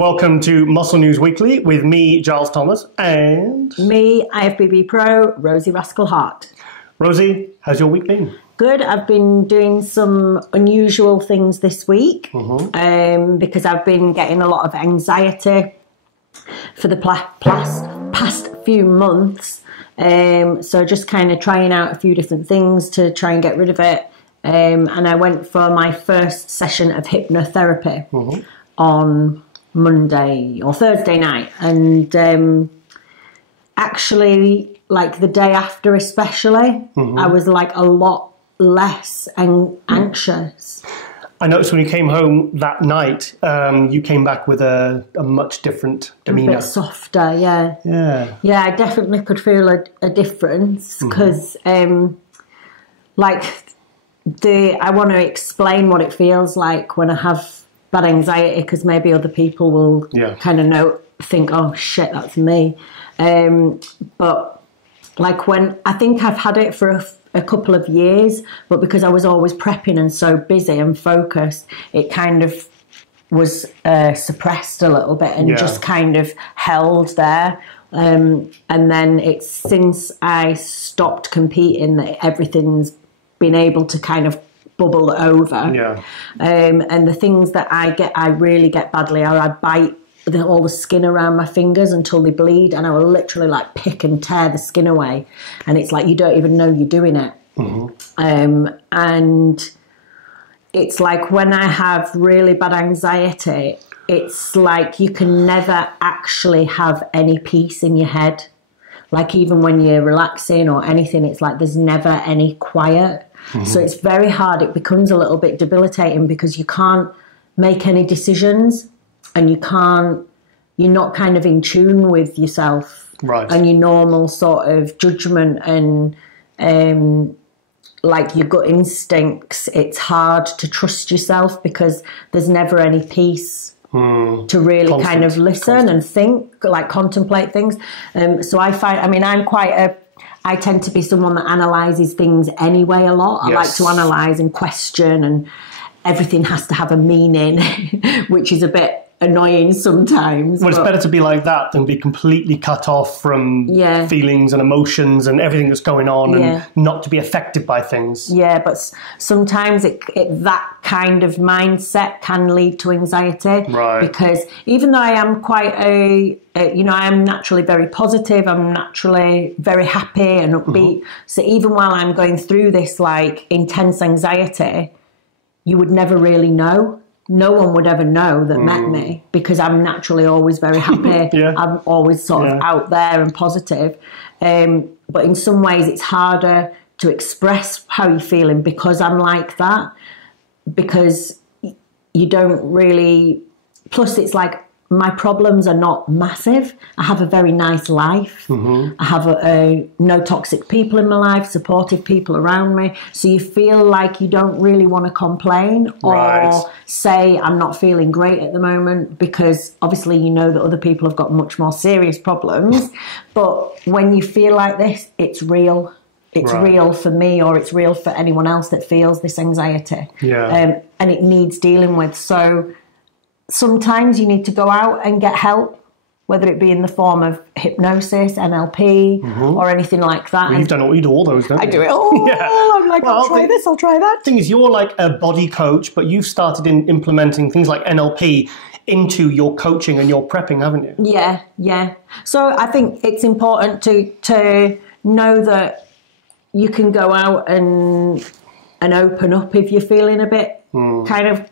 welcome to Muscle News Weekly with me, Giles Thomas, and... me, IFBB Pro, Rosie Rascal Hart. Rosie, how's your week been? Good. I've been doing some unusual things this week because I've been getting a lot of anxiety for the past few months. So just kind of trying out a few different things to try and get rid of it. And I went for my first session of hypnotherapy on Monday or Thursday night. And actually, like the day after especially, I was like a lot less anxious. I noticed when you came home that night, you came back with a much different demeanour. A bit softer, yeah. Yeah, I definitely could feel a difference because, I want to explain what it feels like when I have bad anxiety, because maybe other people will kind of think, oh shit, that's me. But like when I think I've had it for a couple of years, but because I was always prepping and so busy and focused, it kind of was suppressed a little bit and just kind of held there. And then it's since I stopped competing that everything's been able to kind of bubble over. And the things that I really get badly are I bite all the skin around my fingers until they bleed, and I will literally like pick and tear the skin away, and it's like you don't even know you're doing it. And it's like when I have really bad anxiety, it's like you can never actually have any peace in your head. Like even when you're relaxing or anything, it's like there's never any quiet. So it's very hard. It becomes a little bit debilitating because you can't make any decisions, and you're not kind of in tune with yourself and your normal sort of judgment and like your gut instincts. It's hard to trust yourself because there's never any peace to really kind of listen and think, like contemplate things. So I find, I tend to be someone that analyses things anyway a lot. I like to analyse and question, and everything has to have a meaning, which is a bit annoying sometimes. Well, it's better to be like that than be completely cut off from feelings and emotions and everything that's going on and not to be affected by things. Yeah, but sometimes that kind of mindset can lead to anxiety. Because even though I am quite I am naturally very positive, I'm naturally very happy and upbeat. So even while I'm going through this like intense anxiety, you would never really know. No one would ever know that met me because I'm naturally always very happy. I'm always sort of out there and positive. But in some ways it's harder to express how you're feeling because I'm like that. Because you don't really... Plus it's like my problems are not massive. I have a very nice life. I have no toxic people in my life, supportive people around me. So you feel like you don't really want to complain or say, I'm not feeling great at the moment, because obviously you know that other people have got much more serious problems. But when you feel like this, it's real. It's real for me, or it's real for anyone else that feels this anxiety. And it needs dealing with. So sometimes you need to go out and get help, whether it be in the form of hypnosis, NLP, or anything like that. Well, you do all those, don't you? I do it all. I'm like, I'll try this, I'll try that. The thing is, you're like a body coach, but you've started implementing things like NLP into your coaching and your prepping, haven't you? Yeah. So I think it's important to know that you can go out and open up if you're feeling a bit kind of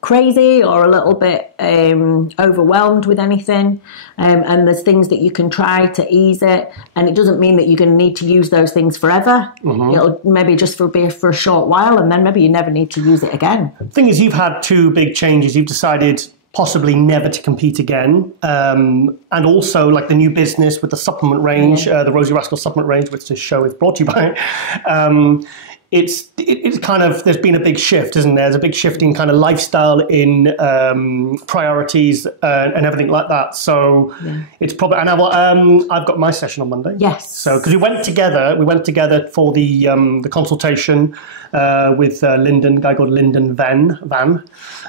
crazy or a little bit overwhelmed with anything, and there's things that you can try to ease it, and it doesn't mean that you're going to need to use those things forever. It'll maybe just be for a short while, and then maybe you never need to use it again. The thing is, you've had two big changes. You've decided possibly never to compete again, and also like the new business with the supplement range, the Rosie Rascal supplement range, which this show is brought to you by. it's kind of, there's been a big shift, isn't there? There's a big shift in kind of lifestyle, in priorities and everything like that. So it's probably, and I've got my session on Monday. Yes. So because we went together for the consultation with Lyndon, a guy called Lyndon Van.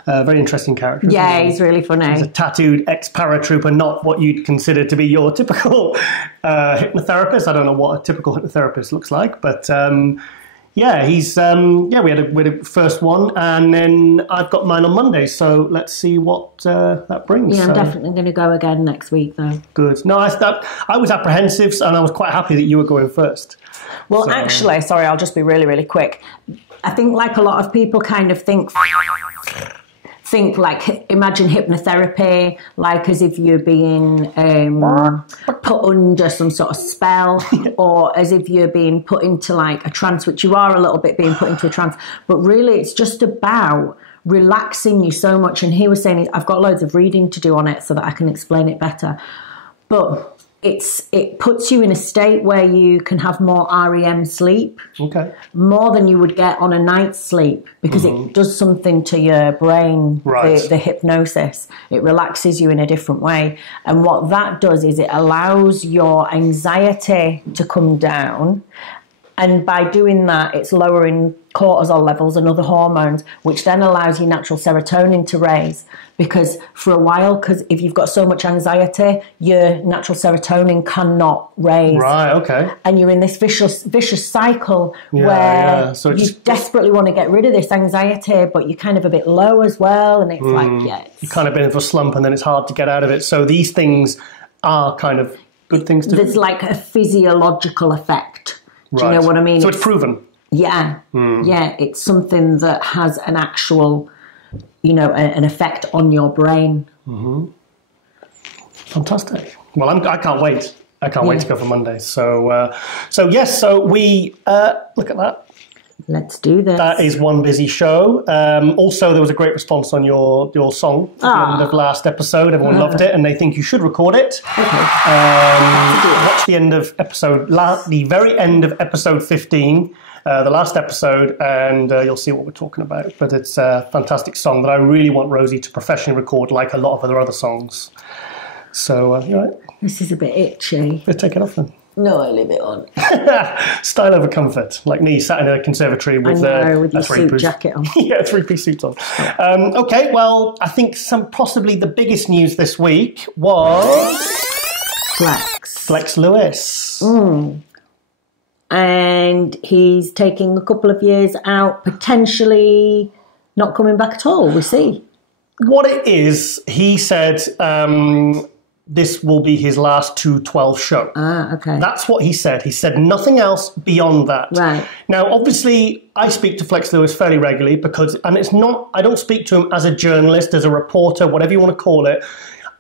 Very interesting character. Yeah, he's really funny. He's a tattooed ex-paratrooper, not what you'd consider to be your typical hypnotherapist. I don't know what a typical hypnotherapist looks like, but yeah, he's we had a first one, and then I've got mine on Monday. So let's see what that brings. Yeah, I'm definitely going to go again next week, though. Good. No, I was apprehensive, and I was quite happy that you were going first. Well, actually, sorry, I'll just be really, really quick. I think, like a lot of people, kind of think like, imagine hypnotherapy like as if you're being put under some sort of spell, or as if you're being put into like a trance, which you are a little bit being put into a trance, but really it's just about relaxing you so much. And he was saying, I've got loads of reading to do on it so that I can explain it better, but it puts you in a state where you can have more REM sleep, more than you would get on a night's sleep, because it does something to your brain, the hypnosis. It relaxes you in a different way. And what that does is it allows your anxiety to come down. And by doing that, it's lowering cortisol levels and other hormones, which then allows your natural serotonin to raise. Because for a while, because if you've got so much anxiety, your natural serotonin cannot raise. Right, okay. And you're in this vicious cycle where so you desperately want to get rid of this anxiety, but you're kind of a bit low as well. And it's you've kind of been in a slump, and then it's hard to get out of it. So these things are kind of good things to do. There's like a physiological effect. Do you know what I mean? So it's proven. Yeah. Yeah, it's something that has an actual, an effect on your brain. Fantastic. Well, I can't wait. I can't wait to go for Monday. So we look at that. Let's do this. That is one busy show. Also, there was a great response on your song at the end of last episode. Everyone loved it, and they think you should record it. Watch the end of the very end of episode 15, the last episode, and you'll see what we're talking about. But it's a fantastic song that I really want Rosie to professionally record, like a lot of other songs. So, you right? This is a bit itchy. Let's take it off then. No, I leave it on. Style over comfort, like me sat in a conservatory with your suit jacket on. Yeah, 3-piece suit on. Okay, well, I think possibly the biggest news this week was Flex Lewis. And he's taking a couple of years out, potentially not coming back at all. We'll see. What it is, he said this will be his last 212 show. Okay. That's what he said. He said nothing else beyond that. Right. Now, obviously, I speak to Flex Lewis fairly regularly I don't speak to him as a journalist, as a reporter, whatever you want to call it.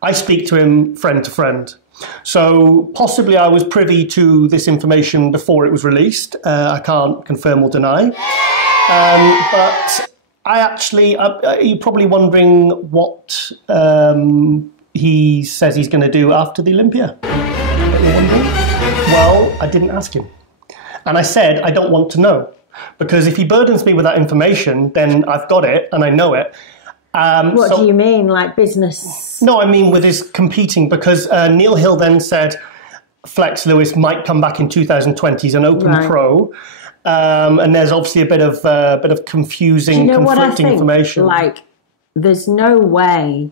I speak to him friend to friend. So possibly I was privy to this information before it was released. I can't confirm or deny. But you're probably wondering what he says he's going to do after the Olympia. Well, I didn't ask him. And I said, I don't want to know. Because if he burdens me with that information, then I've got it and I know it. What do you mean, like business? No, I mean with his competing, because Neil Hill then said Flex Lewis might come back in 2020. He's an open pro. And there's obviously a bit of confusing, conflicting information. Like, there's no way.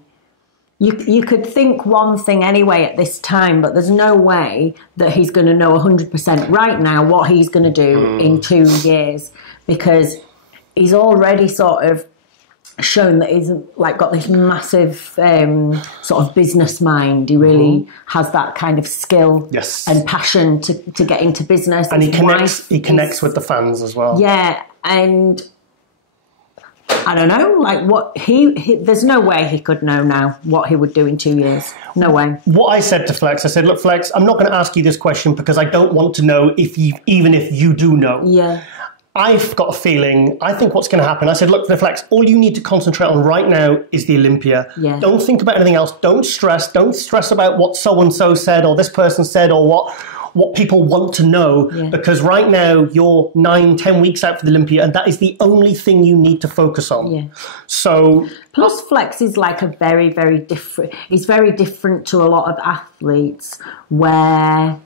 You could think one thing anyway at this time, but there's no way that he's going to know 100% right now what he's going to do in 2 years, because he's already sort of shown that he's like got this massive sort of business mind. He really has that kind of skill and passion to get into business. And he connects with the fans as well. Yeah, and I don't know, like what there's no way he could know now what he would do in 2 years. No way. What I said to Flex, I said, look, Flex, I'm not going to ask you this question because I don't want to know even if you do know. Yeah. I've got a feeling, I think what's going to happen, I said, look, Flex, all you need to concentrate on right now is the Olympia. Yeah. Don't think about anything else. Don't stress about what so-and-so said or this person said or what people want to know, because right now you're 9-10 weeks out for the Olympia, and that is the only thing you need to focus on. Yeah. So plus flex is like a very, very different, it's very different to a lot of athletes where,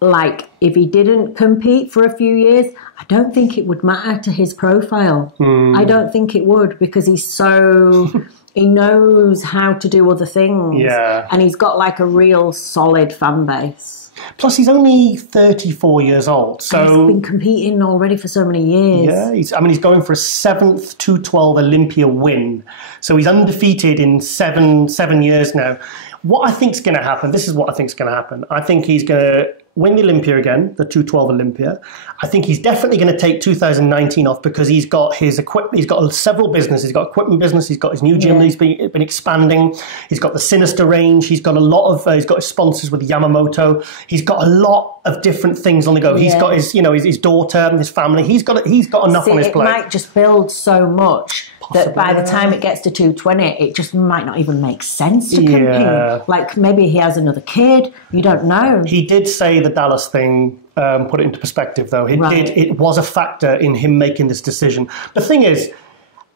like, if he didn't compete for a few years, I don't think it would matter to his profile. I don't think it would, because he's so, he knows how to do other things. Yeah. And he's got like a real solid fan base. Plus, he's only 34 years old. So and he's been competing already for so many years. Yeah, he's going for a 7th 212 Olympia win. So he's undefeated in seven years now. What I think's going to happen, this is what I think's going to happen. I think he's going to win the Olympia again, the 212 Olympia. I think he's definitely going to take 2019 off, because he's got his equipment. He's got several businesses. He's got equipment business. He's got his new gym that he's been expanding. He's got the Sinister range. He's got a lot of. He's got his sponsors with Yamamoto. He's got a lot of different things on the go. He's got his, his daughter and his family. He's got enough on his plate. It might just build so much that by the time it gets to 220, it just might not even make sense to compete. Like, maybe he has another kid. You don't know. He did say the Dallas thing, put it into perspective, though. It was a factor in him making this decision. The thing is,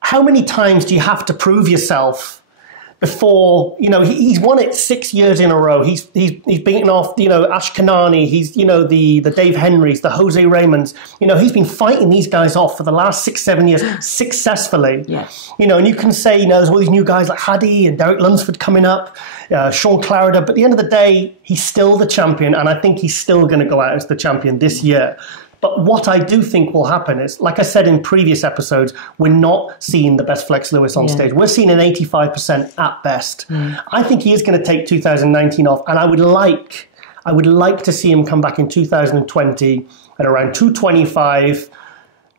how many times do you have to prove yourself before, he's won it 6 years in a row. He's beaten off, Ash Kanani. He's, the Dave Henrys, the Jose Raymonds. He's been fighting these guys off for the last 6-7 years successfully. Yes. And you can say, there's all these new guys like Hadi and Derek Lunsford coming up, Sean Clarida. But at the end of the day, he's still the champion. And I think he's still going to go out as the champion this year. But what I do think will happen is, like I said in previous episodes, we're not seeing the best Flex Lewis on stage. We're seeing an 85% at best. I think he is going to take 2019 off, and I would like to see him come back in 2020 at around 225,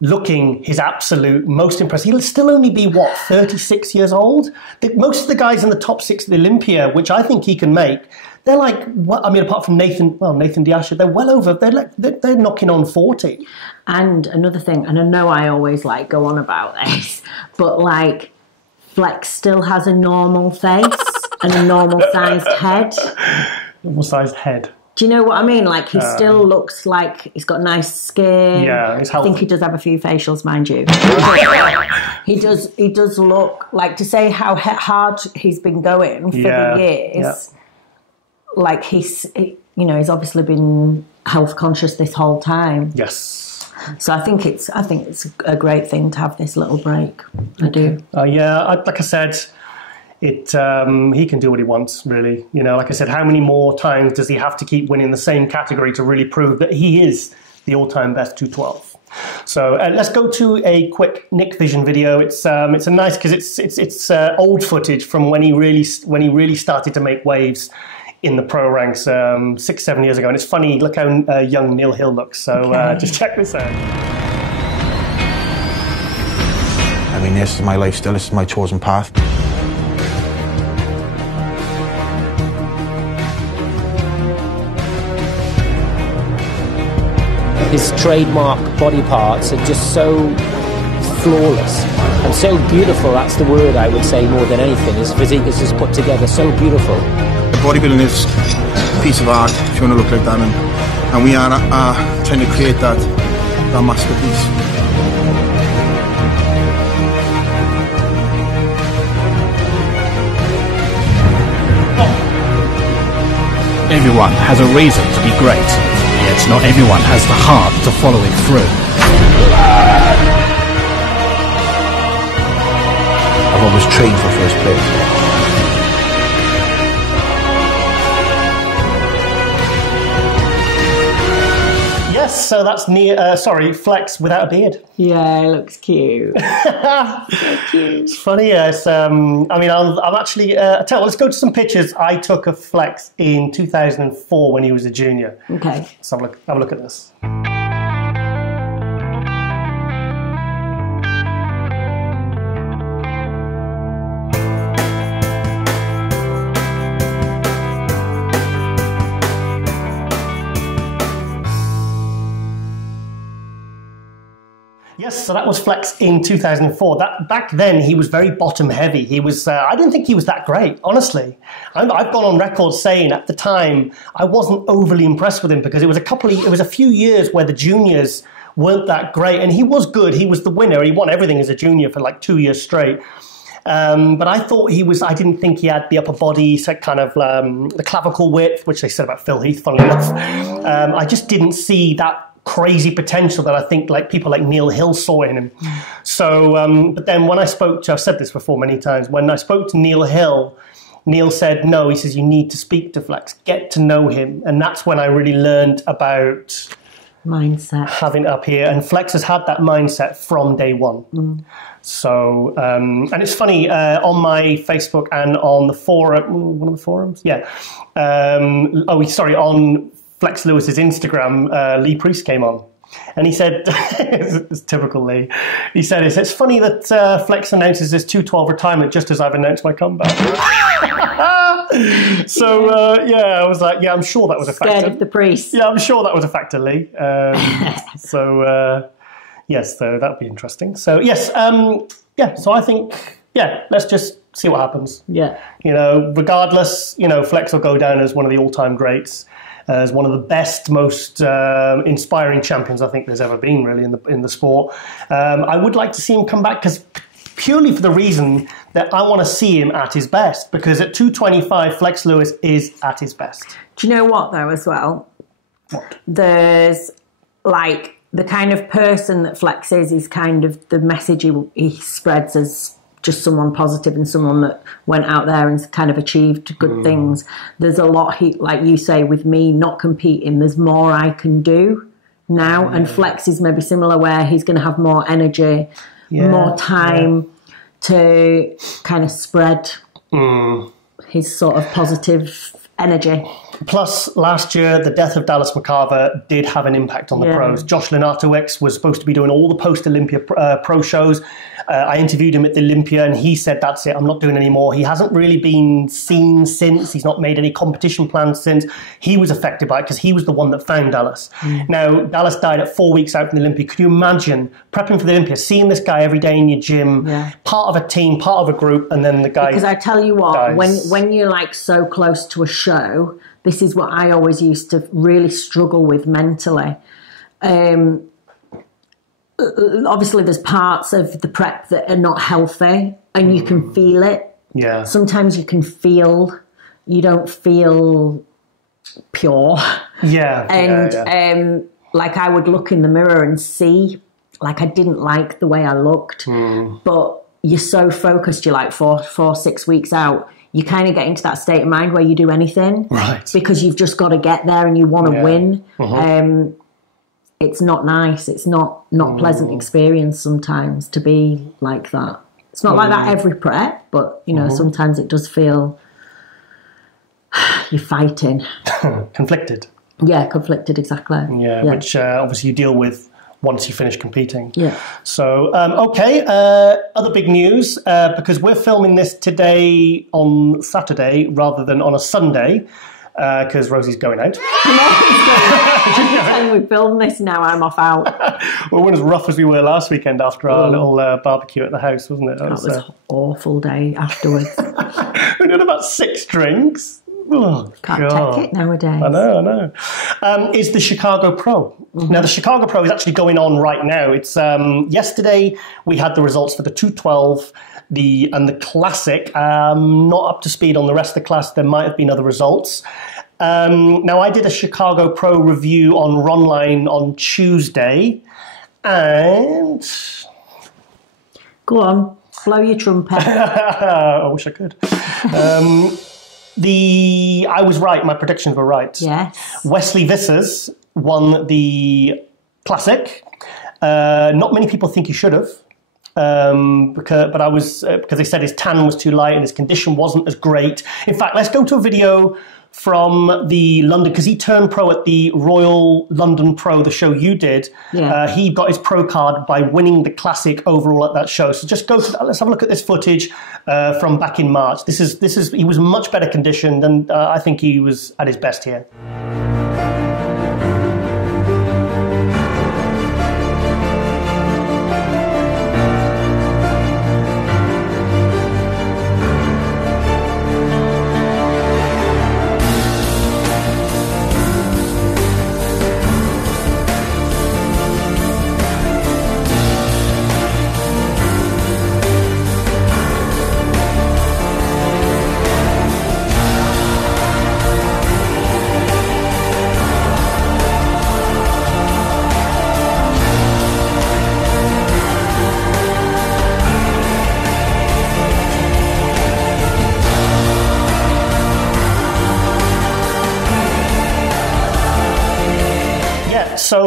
looking his absolute most impressive. He'll still only be, 36 years old? Most of the guys in the top 6 of the Olympia, which I think he can make, they're like, apart from Nathan Diasha, they're well over, they're knocking on 40. And another thing, and I know I always go on about this, but Flex still has a normal face and a normal sized head. Normal sized head. Do you know what I mean? He still looks like he's got nice skin. Yeah, he's healthy. I think he does have a few facials, mind you. He does look, to say how hard he's been going for the years. He's obviously been health conscious this whole time. Yes. So I think it's a great thing to have this little break. I do. Like I said, he can do what he wants, really. Like I said, how many more times does he have to keep winning the same category to really prove that he is the all-time best 212? So let's go to a quick Nick Vision video. It's a nice, because it's old footage from when he really started to make waves in the pro ranks 6-7 years ago. And it's funny, look how young Neil Hill looks. So just check this out. I mean, this is my lifestyle, this is my chosen path. His trademark body parts are just so flawless and so beautiful. That's the word I would say more than anything. His physique is just put together so beautiful. Bodybuilding is a piece of art, if you want to look like that, and we are trying to create that masterpiece. Everyone has a reason to be great, yet not everyone has the heart to follow it through. I've always trained for first place. Yes, so that's Flex without a beard. Yeah, it looks cute. So cute. It's funny. I'm actually. Let's go to some pictures I took of Flex in 2004 when he was a junior. Okay. Let's have a look at this. Yes, so that was Flex in 2004. Back then, he was very bottom heavy. He was. I didn't think he was that great, honestly. I've gone on record saying at the time I wasn't overly impressed with him because it was a few years where the juniors weren't that great, and he was good. He was the winner. He won everything as a junior for like 2 years straight. But I thought I didn't think he had the upper body, so kind of the clavicle width, which they said about Phil Heath, funnily enough. I just didn't see that crazy potential that I think like people like Neil Hill saw in him. So, but then when I've said this before many times, when I spoke to Neil Hill, Neil said, no, he says, you need to speak to Flex, get to know him. And that's when I really learned about mindset, having it up here. And Flex has had that mindset from day one. So, and it's funny, on my Facebook and on the forum, one of the forums? Yeah. On Flex Lewis's Instagram, Lee Priest came on. And he said, it's typical Lee, he said, it's funny that Flex announces his 212 retirement just as I've announced my comeback. So, I was like, yeah, I'm sure that was a factor. Scared of the priest. Yeah, I'm sure that was a factor, Lee. Yes, so that'd be interesting. So, yes, so I think, let's just see what happens. Yeah. Regardless, Flex will go down as one of the all-time greats, as one of the best, most inspiring champions I think there's ever been, really, in the sport. I would like to see him come back purely for the reason that I want to see him at his best, because at 225, Flex Lewis is at his best. Do you know what, though, as well? What? There's, like, the kind of person that Flex is kind of the message he spreads as just someone positive and someone that went out there and kind of achieved good things. There's a lot, like you say, with me not competing, there's more I can do now. And Flex is maybe similar, where he's going to have more energy, more time to kind of spread his sort of positive energy. Plus, last year, the death of Dallas McCarver did have an impact on the pros. Josh Lenartowicz was supposed to be doing all the post-Olympia pro shows. I interviewed him at the Olympia, and he said, that's it, I'm not doing any more. He hasn't really been seen since. He's not made any competition plans since. He was affected by it because he was the one that found Dallas. Now, Dallas died at 4 weeks out from the Olympia. Could you imagine prepping for the Olympia, seeing this guy every day in your gym, part of a team, part of a group, and then the guy Because I tell you what, dies. when you're like so close to a show, this is what I always used to really struggle with mentally. Obviously, there's parts of the prep that are not healthy, and you can feel it. Yeah. Sometimes you don't feel pure. Yeah. And like I would look in the mirror and see, like I didn't like the way I looked, but you're so focused. You're like 4-6 weeks out. You kind of get into that state of mind where you do anything, right? Because you've just got to get there and you want to win. It's not nice. It's not pleasant experience sometimes to be like that. It's not like that every prep, but sometimes it does feel you're fighting. Conflicted. Yeah, conflicted, exactly. Yeah. Which obviously you deal with once you finish competing. Yeah. So, other big news, because we're filming this today on Saturday rather than on a Sunday, because Rosie's going out. Every time we film this now, I'm off out. Well, we weren't as rough as we were last weekend after our little barbecue at the house, wasn't it? That was an awful day afterwards. We did about 6 drinks. Oh, Can't take it nowadays. I know. Is the Chicago Pro. Now, the Chicago Pro is actually going on right now. It's yesterday we had the results for the 212 and the Classic. Not up to speed on the rest of the class. There might have been other results. Now, I did a Chicago Pro review on Ronline on Tuesday, and... Go on, blow your trumpet. I wish I could. I was right. My predictions were right. Yes. Wesley Vissers won the Classic. Not many people think he should have. Because they said his tan was too light and his condition wasn't as great. In fact, let's go to a video from the London, because he turned pro at the Royal London Pro, the show you did. Yeah. He got his pro card by winning the Classic overall at that show. So just go to that. Let's have a look at this footage from back in March. He was much better conditioned, and I think he was at his best here.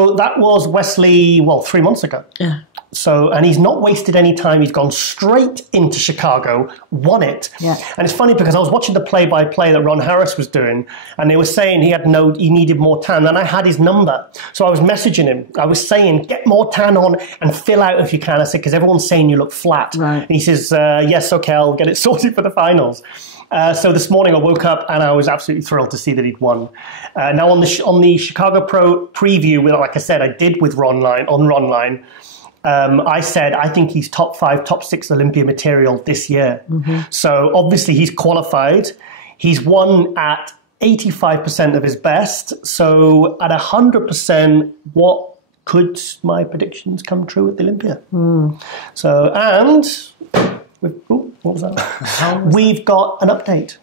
So that was Wesley, 3 months ago. Yeah. So, and he's not wasted any time. He's gone straight into Chicago, won it. Yeah. And it's funny because I was watching the play-by-play that Ron Harris was doing, and they were saying he needed more tan, and I had his number. So I was messaging him. I was saying, get more tan on and fill out if you can. I said, because everyone's saying you look flat. Right. And he says, yes, okay, I'll get it sorted for the finals. So this morning I woke up and I was absolutely thrilled to see that he'd won. Now on the Chicago Pro preview, like I said, I did with Ronline. I said, I think he's top 5, top 6 Olympia material this year. Mm-hmm. So obviously he's qualified. He's won at 85% of his best. So at 100%, what could my predictions come true at the Olympia? Mm. So, and what was that? We've got an update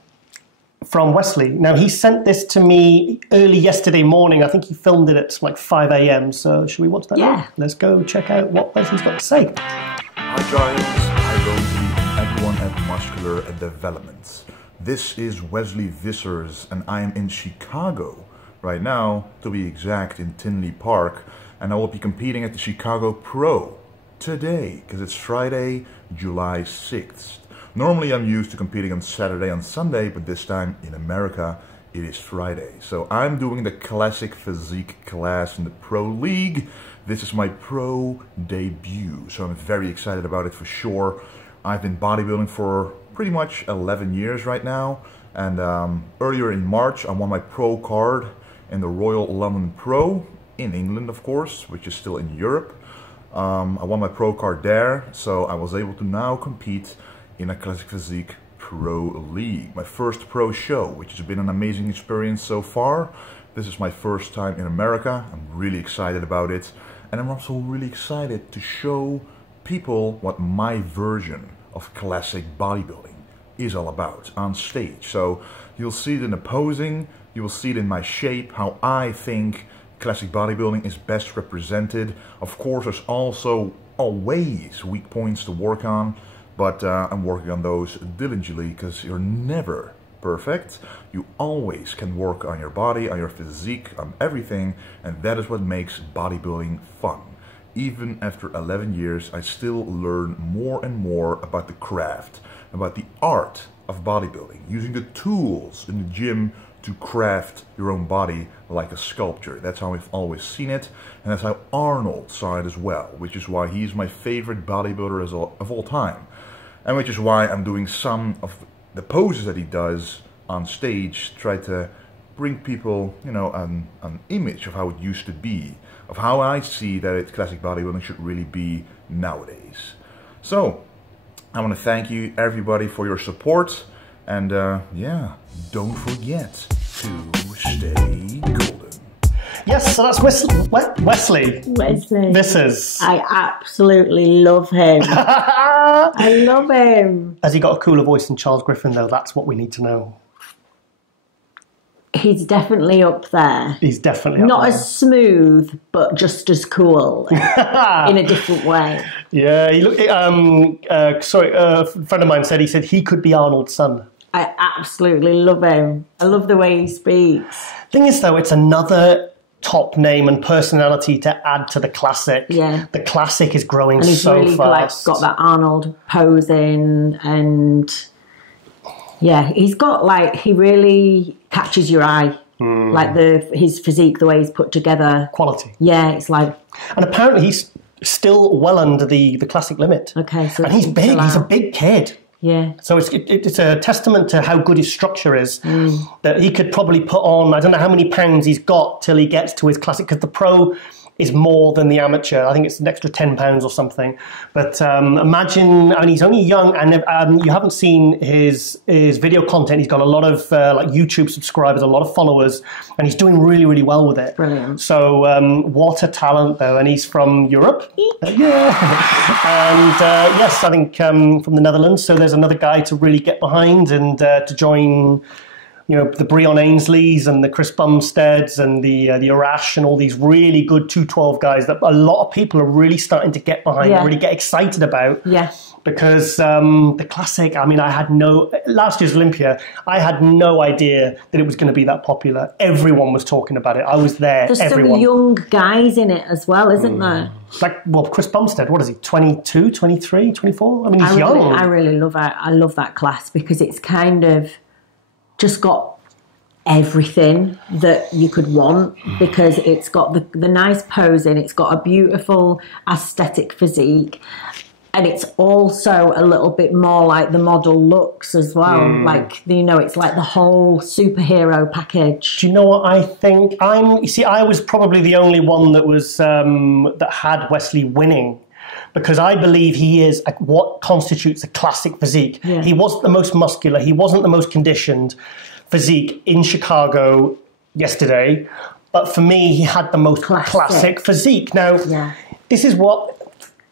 from Wesley. Now, he sent this to me early yesterday morning. I think he filmed it at like 5 a.m. So should we watch that? Yeah. Let's go check out what Wesley's got to say. Hi, Giles. Hi, Rosie, and everyone at Muscular Development. This is Wesley Vissers, and I am in Chicago right now, to be exact, in Tinley Park, and I will be competing at the Chicago Pro today, because it's Friday, July 6th. Normally I'm used to competing on Saturday and Sunday, but this time in America it is Friday. So I'm doing the classic physique class in the Pro League. This is my pro debut, so I'm very excited about it for sure. I've been bodybuilding for pretty much 11 years right now, and earlier in March I won my pro card in the Royal London Pro, in England of course, which is still in Europe. I won my pro card there, so I was able to now compete in a classic physique pro league. My first pro show, which has been an amazing experience so far. This is my first time in America. I'm really excited about it. And I'm also really excited to show people what my version of classic bodybuilding is all about on stage. So you'll see it in the posing, you will see it in my shape, how I think classic bodybuilding is best represented. Of course, there's also always weak points to work on, but I'm working on those diligently, because you're never perfect. You always can work on your body, on your physique, on everything, and that is what makes bodybuilding fun. Even after 11 years, I still learn more and more about the craft, about the art of bodybuilding, using the tools in the gym to craft your own body like a sculpture. That's how I've always seen it, and that's how Arnold saw it as well, which is why he's my favorite bodybuilder of all time. And which is why I'm doing some of the poses that he does on stage, try to bring people, you know, an image of how it used to be, of how I see that classic bodybuilding should really be nowadays. So, I want to thank you everybody for your support, and yeah, don't forget to stay golden. Yes, so that's Wesley. Wesley. This is. I absolutely love him. I love him. Has he got a cooler voice than Charles Griffin, though? That's what we need to know. He's definitely up there. He's definitely up Not there. as smooth, but just as cool in a different way. Yeah, he looked. A friend of mine said he could be Arnold's son. I absolutely love him. I love the way he speaks. Thing is, though, it's another top name and personality to add to the classic. Yeah. The classic is growing and he's so really fast. Got that Arnold posing, and yeah, he's got he really catches your eye. Like his physique, the way he's put together. Quality. Yeah, it's like. And apparently he's still well under the classic limit. Okay, so and he's big. He's a big kid. Yeah. So it's a testament to how good his structure is, that he could probably put on, I don't know how many pounds he's got till he gets to his classic, because the pro is more than the amateur. I think it's an extra 10 pounds or something. But imagine, I mean, he's only young, and you haven't seen his video content. He's got a lot of YouTube subscribers, a lot of followers, and he's doing really, really well with it. Brilliant. So what a talent, though. And he's from Europe. Yeah. And yes, I think from the Netherlands. So there's another guy to really get behind and to join you know, the Breon Ainsleys and the Chris Bumsteads and the Arash and all these really good 212 guys that a lot of people are really starting to get behind and really get excited about. Yeah. Because the classic, I mean, last year's Olympia, I had no idea that it was going to be that popular. Everyone was talking about it. I was there. There's some young guys in it as well, isn't there? Like, well, Chris Bumstead, what is he, 22, 23, 24? I mean, he's young. I really love it. I love that class because it's kind of just got everything that you could want, because it's got the nice posing, it's got a beautiful aesthetic physique, and it's also a little bit more like the model looks as well. Like, you know, it's like the whole superhero package. Do you know what I think? You see, I was probably the only one that was that had Wesley winning, because I believe he is what constitutes a classic physique. Yeah. He wasn't the most muscular, he wasn't the most conditioned physique in Chicago yesterday, but for me, he had the most classic physique. Now, this is what.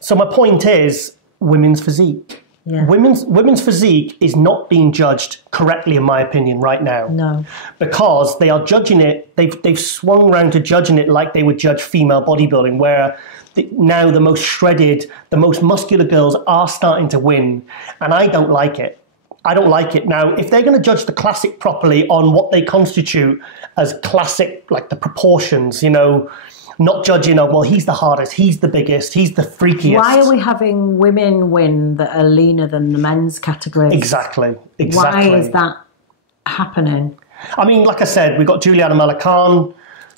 So my point is, women's physique. Yeah. Women's physique is not being judged correctly, in my opinion, right now. No, because they are judging it. They've swung around to judging it like they would judge female bodybuilding, where now the most shredded, the most muscular girls are starting to win, and I don't like it. I don't like it. Now, if they're going to judge the classic properly on what they constitute as classic, like the proportions, you know. Not judging, well, he's the hardest, he's the biggest, he's the freakiest. Why are we having women win that are leaner than the men's categories? Exactly. Why is that happening? I mean, like I said, we've got Juliana Malacan.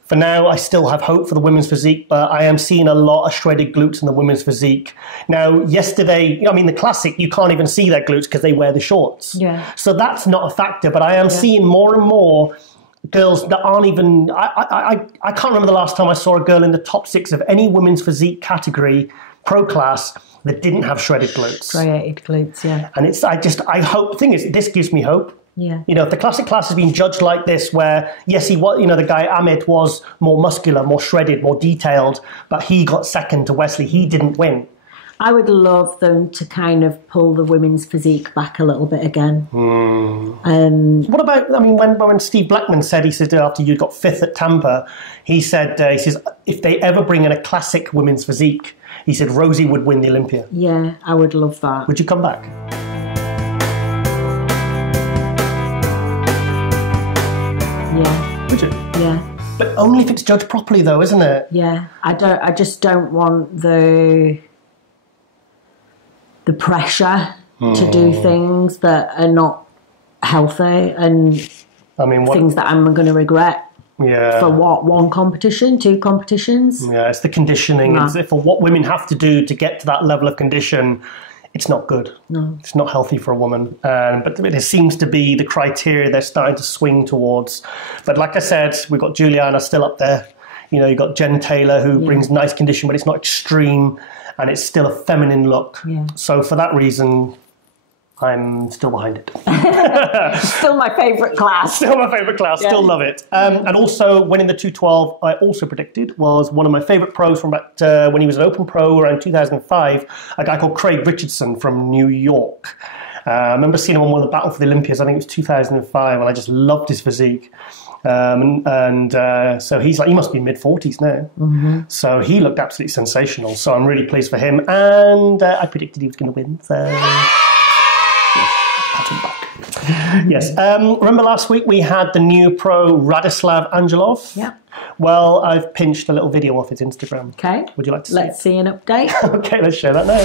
For now, I still have hope for the women's physique, but I am seeing a lot of shredded glutes in the women's physique. Now, yesterday, I mean, the classic, you can't even see their glutes because they wear the shorts. Yeah. So that's not a factor, but I am seeing more and more girls that aren't even, I can't remember the last time I saw a girl in the top 6 of any women's physique category, pro class, that didn't have shredded glutes. Striated glutes, yeah. And I hope, the thing is, this gives me hope. Yeah. You know, if the classic class has been judged like this, where, yes, he was, you know, the guy Ahmed was more muscular, more shredded, more detailed, but he got second to Wesley, he didn't win. I would love them to kind of pull the women's physique back a little bit again. What about, I mean, when Steve Blackman said, he said after you got 5th at Tampa, he says, if they ever bring in a classic women's physique, he said Rosie would win the Olympia. Yeah, I would love that. Would you come back? Yeah. Would you? Yeah. But only if it's judged properly, though, isn't it? Yeah. I just don't want the pressure to do things that are not healthy and things that I'm going to regret. Yeah. For what? 1 competition? 2 competitions? Yeah, it's the conditioning. No. It's for what women have to do to get to that level of condition. It's not good. No. It's not healthy for a woman. But it seems to be the criteria they're starting to swing towards. But like I said, we've got Juliana still up there. You know, you've got Jen Taylor, who brings nice condition, but it's not extreme. And it's still a feminine look. Yeah. So for that reason, I'm still behind it. Still my favourite class. Still my favourite class. Yeah. Still love it. And also winning the 212, I also predicted, was one of my favourite pros from back when he was an open pro around 2005, a guy called Craig Richardson from New York. I remember seeing him on one of the Battle for the Olympias, I think it was 2005, and I just loved his physique. So he's like, he must be mid-40s now. Mm-hmm. So he looked absolutely sensational. So I'm really pleased for him. And I predicted he was going to win. So pat him back. Yes. Remember last week we had the new pro Radislav Angelov? Yeah. Well, I've pinched a little video off his Instagram. Okay. Would you like to see Let's see an update. Okay, let's share that now.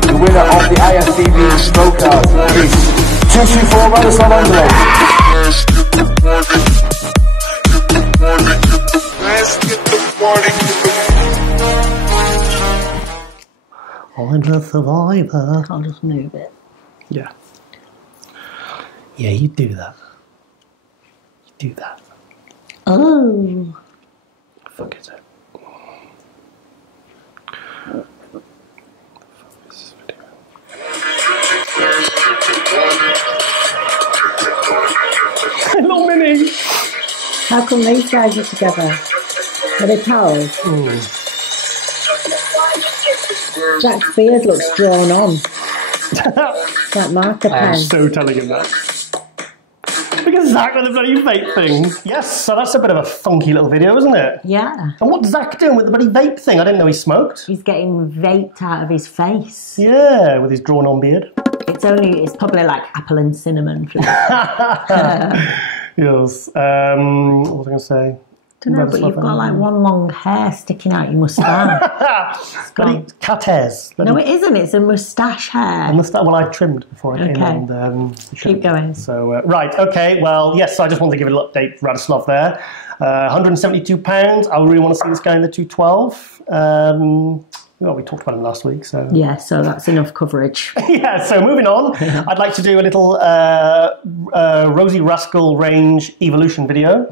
The winner of the IFBB Smokeout is 224 Radislav Angelov. I'm a survivor. I'll just move it. Yeah. Yeah, you do that. You do that. Oh. Fuck is it? Hello, Minnie. How come these guys are together? Are they pals? Jack's beard looks drawn on. Like marker pen. I'm so telling him that. Look at Zach with the bloody vape thing. Yes, so that's a bit of a funky little video, isn't it? Yeah. And what's Zach doing with the bloody vape thing? I didn't know he smoked. He's getting vaped out of his face. Yeah, with his drawn-on beard. It's probably like apple and cinnamon flavour. Yes. What was I going to say? Don't know, but you've got like one long hair sticking out your moustache. Cat hairs. No, it isn't. It's a moustache hair. Well, I trimmed before I came in. And, keep going. So, right, okay. Well, yes, so I just wanted to give a little update for Radoslav there. £172. I really want to see this guy in the 212. Well, we talked about him last week, so... Yeah, so that's enough coverage. Yeah, so moving on, I'd like to do a little Rosie Rascal range evolution video.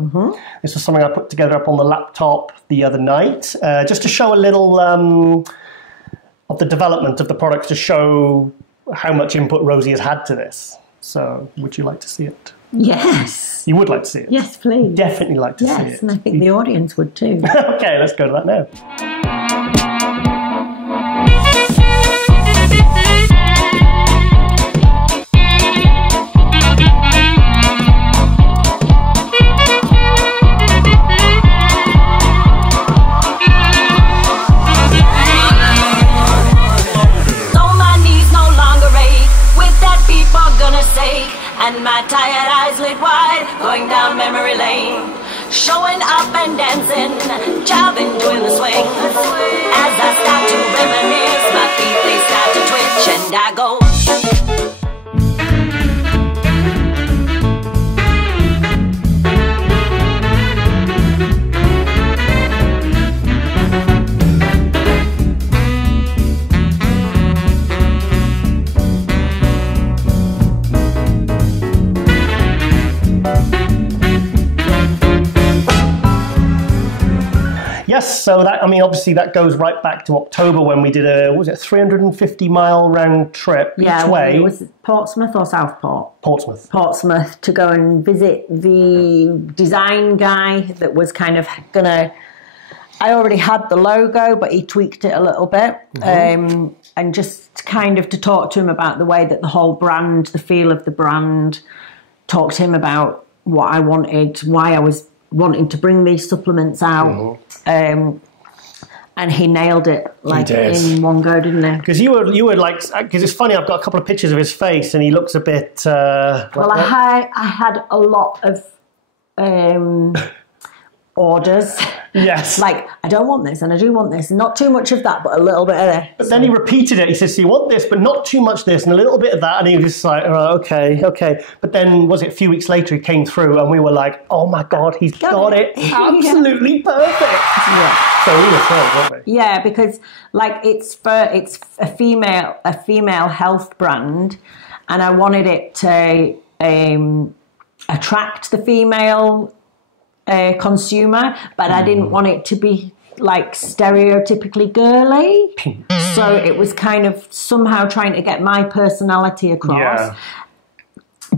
This was something I put together up on the laptop the other night, just to show a little of the development of the product, to show how much input Rosie has had to this. So, would you like to see it? Yes. You would like to see it? Yes, please. Definitely like to see it. Yes, and I think the audience would too. Okay, let's go to that now. And my tired eyes lit wide, going down memory lane, showing up and dancing, jiving, doing the swing. As I start to reminisce, my feet they start to twitch, and I go. Yes, so that, I mean, obviously that goes right back to October when we did a, what was it, 350-mile round trip each way. Yeah, was it Portsmouth or Southport? Portsmouth. Portsmouth, to go and visit the design guy that was kind of gonna, I already had the logo, but he tweaked it a little bit. And just kind of to talk to him about the way that the whole brand, the feel of the brand, talk to him about what I wanted, why I was wanting to bring these supplements out. And he nailed it like in one go, didn't he? Because you were like, because it's funny, I've got a couple of pictures of his face and he looks a bit... well, I had a lot of orders. Yes. Like, I don't want this and I do want this. Not too much of that, but a little bit of this. But then he repeated it. He says, so you want this, but not too much this and a little bit of that. And he was just like, oh, okay. But then, was it a few weeks later, he came through and we were like, oh my God, he's got it. Absolutely perfect. Yeah. So we were thrilled, weren't we? Yeah, because like it's a female health brand, and I wanted it to attract the female consumer, but I didn't want it to be like stereotypically girly. So it was kind of somehow trying to get my personality across,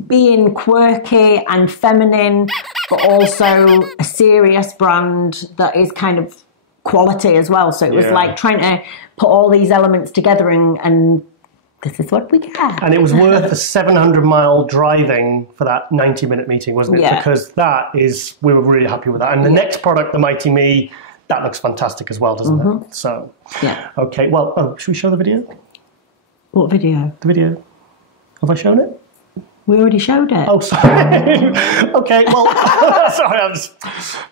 being quirky and feminine, but also a serious brand that is kind of quality as well. So it was like trying to put all these elements together and this is what we get. And it was worth the 700-mile driving for that 90-minute meeting, wasn't it? Yeah. Because we were really happy with that. And the next product, the Mighty Me, that looks fantastic as well, doesn't it? So, okay. Well, should we show the video? What video? The video. Have I shown it? We already showed it. Oh, sorry. Okay, well, sorry, I'm just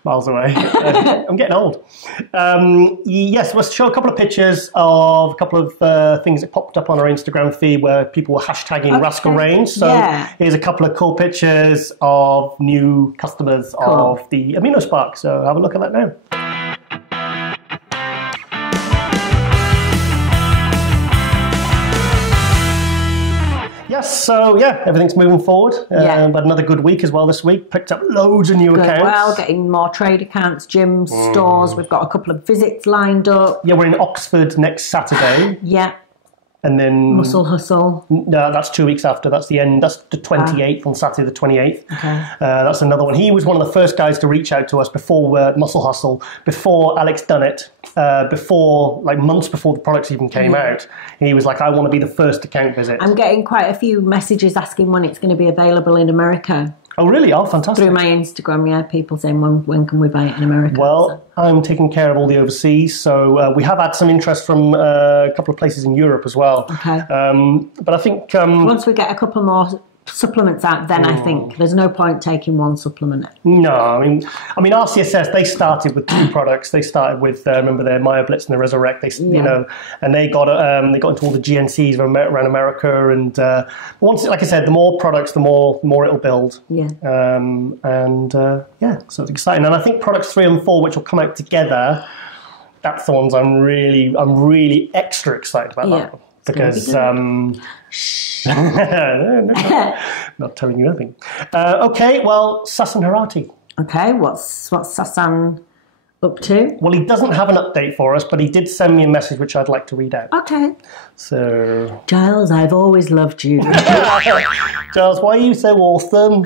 miles away. I'm getting old. Yes, let's show a couple of pictures of a couple of things that popped up on our Instagram feed where people were hashtagging Rascal Range. So here's a couple of cool pictures of new customers of the Amino Spark. So have a look at that now. 1 Yes, so yeah, everything's moving forward. But another good week as well this week. Picked up loads of new accounts. Well, getting more trade accounts, gyms, stores. We've got a couple of visits lined up. Yeah, we're in Oxford next Saturday. Yeah. And then Muscle Hustle. No, that's 2 weeks after. That's the end. That's the 28th on Saturday, the 28th. Okay. That's another one. He was one of the first guys to reach out to us before Muscle Hustle, before Alex done it, before months before the products even came out. He was like, I want to be the first account visit. I'm getting quite a few messages asking when it's going to be available in America. Oh, really? Oh, fantastic. Through my Instagram, yeah, people saying, when can we buy it in America? Well, I'm taking care of all the overseas, so we have had some interest from a couple of places in Europe as well. Okay. But I think... once we get a couple more supplements out, then I think there's no point taking one supplement. No, I mean, RCSS, they started with 2 products. They started with, remember, their MyoBlitz and the Resurrect. You know, and they got into all the GNCs around America. And once, like I said, the more products, the more it'll build. Yeah. So it's exciting. And I think products 3 and 4, which will come out together, that's the ones I'm really extra excited about. Yeah. That one. Because not telling you anything. Okay, well, Sasan Harati. Okay, what's Sasan up to? Well, he doesn't have an update for us, but he did send me a message which I'd like to read out. Okay. So, Giles, I've always loved you. Giles, why are you so awesome?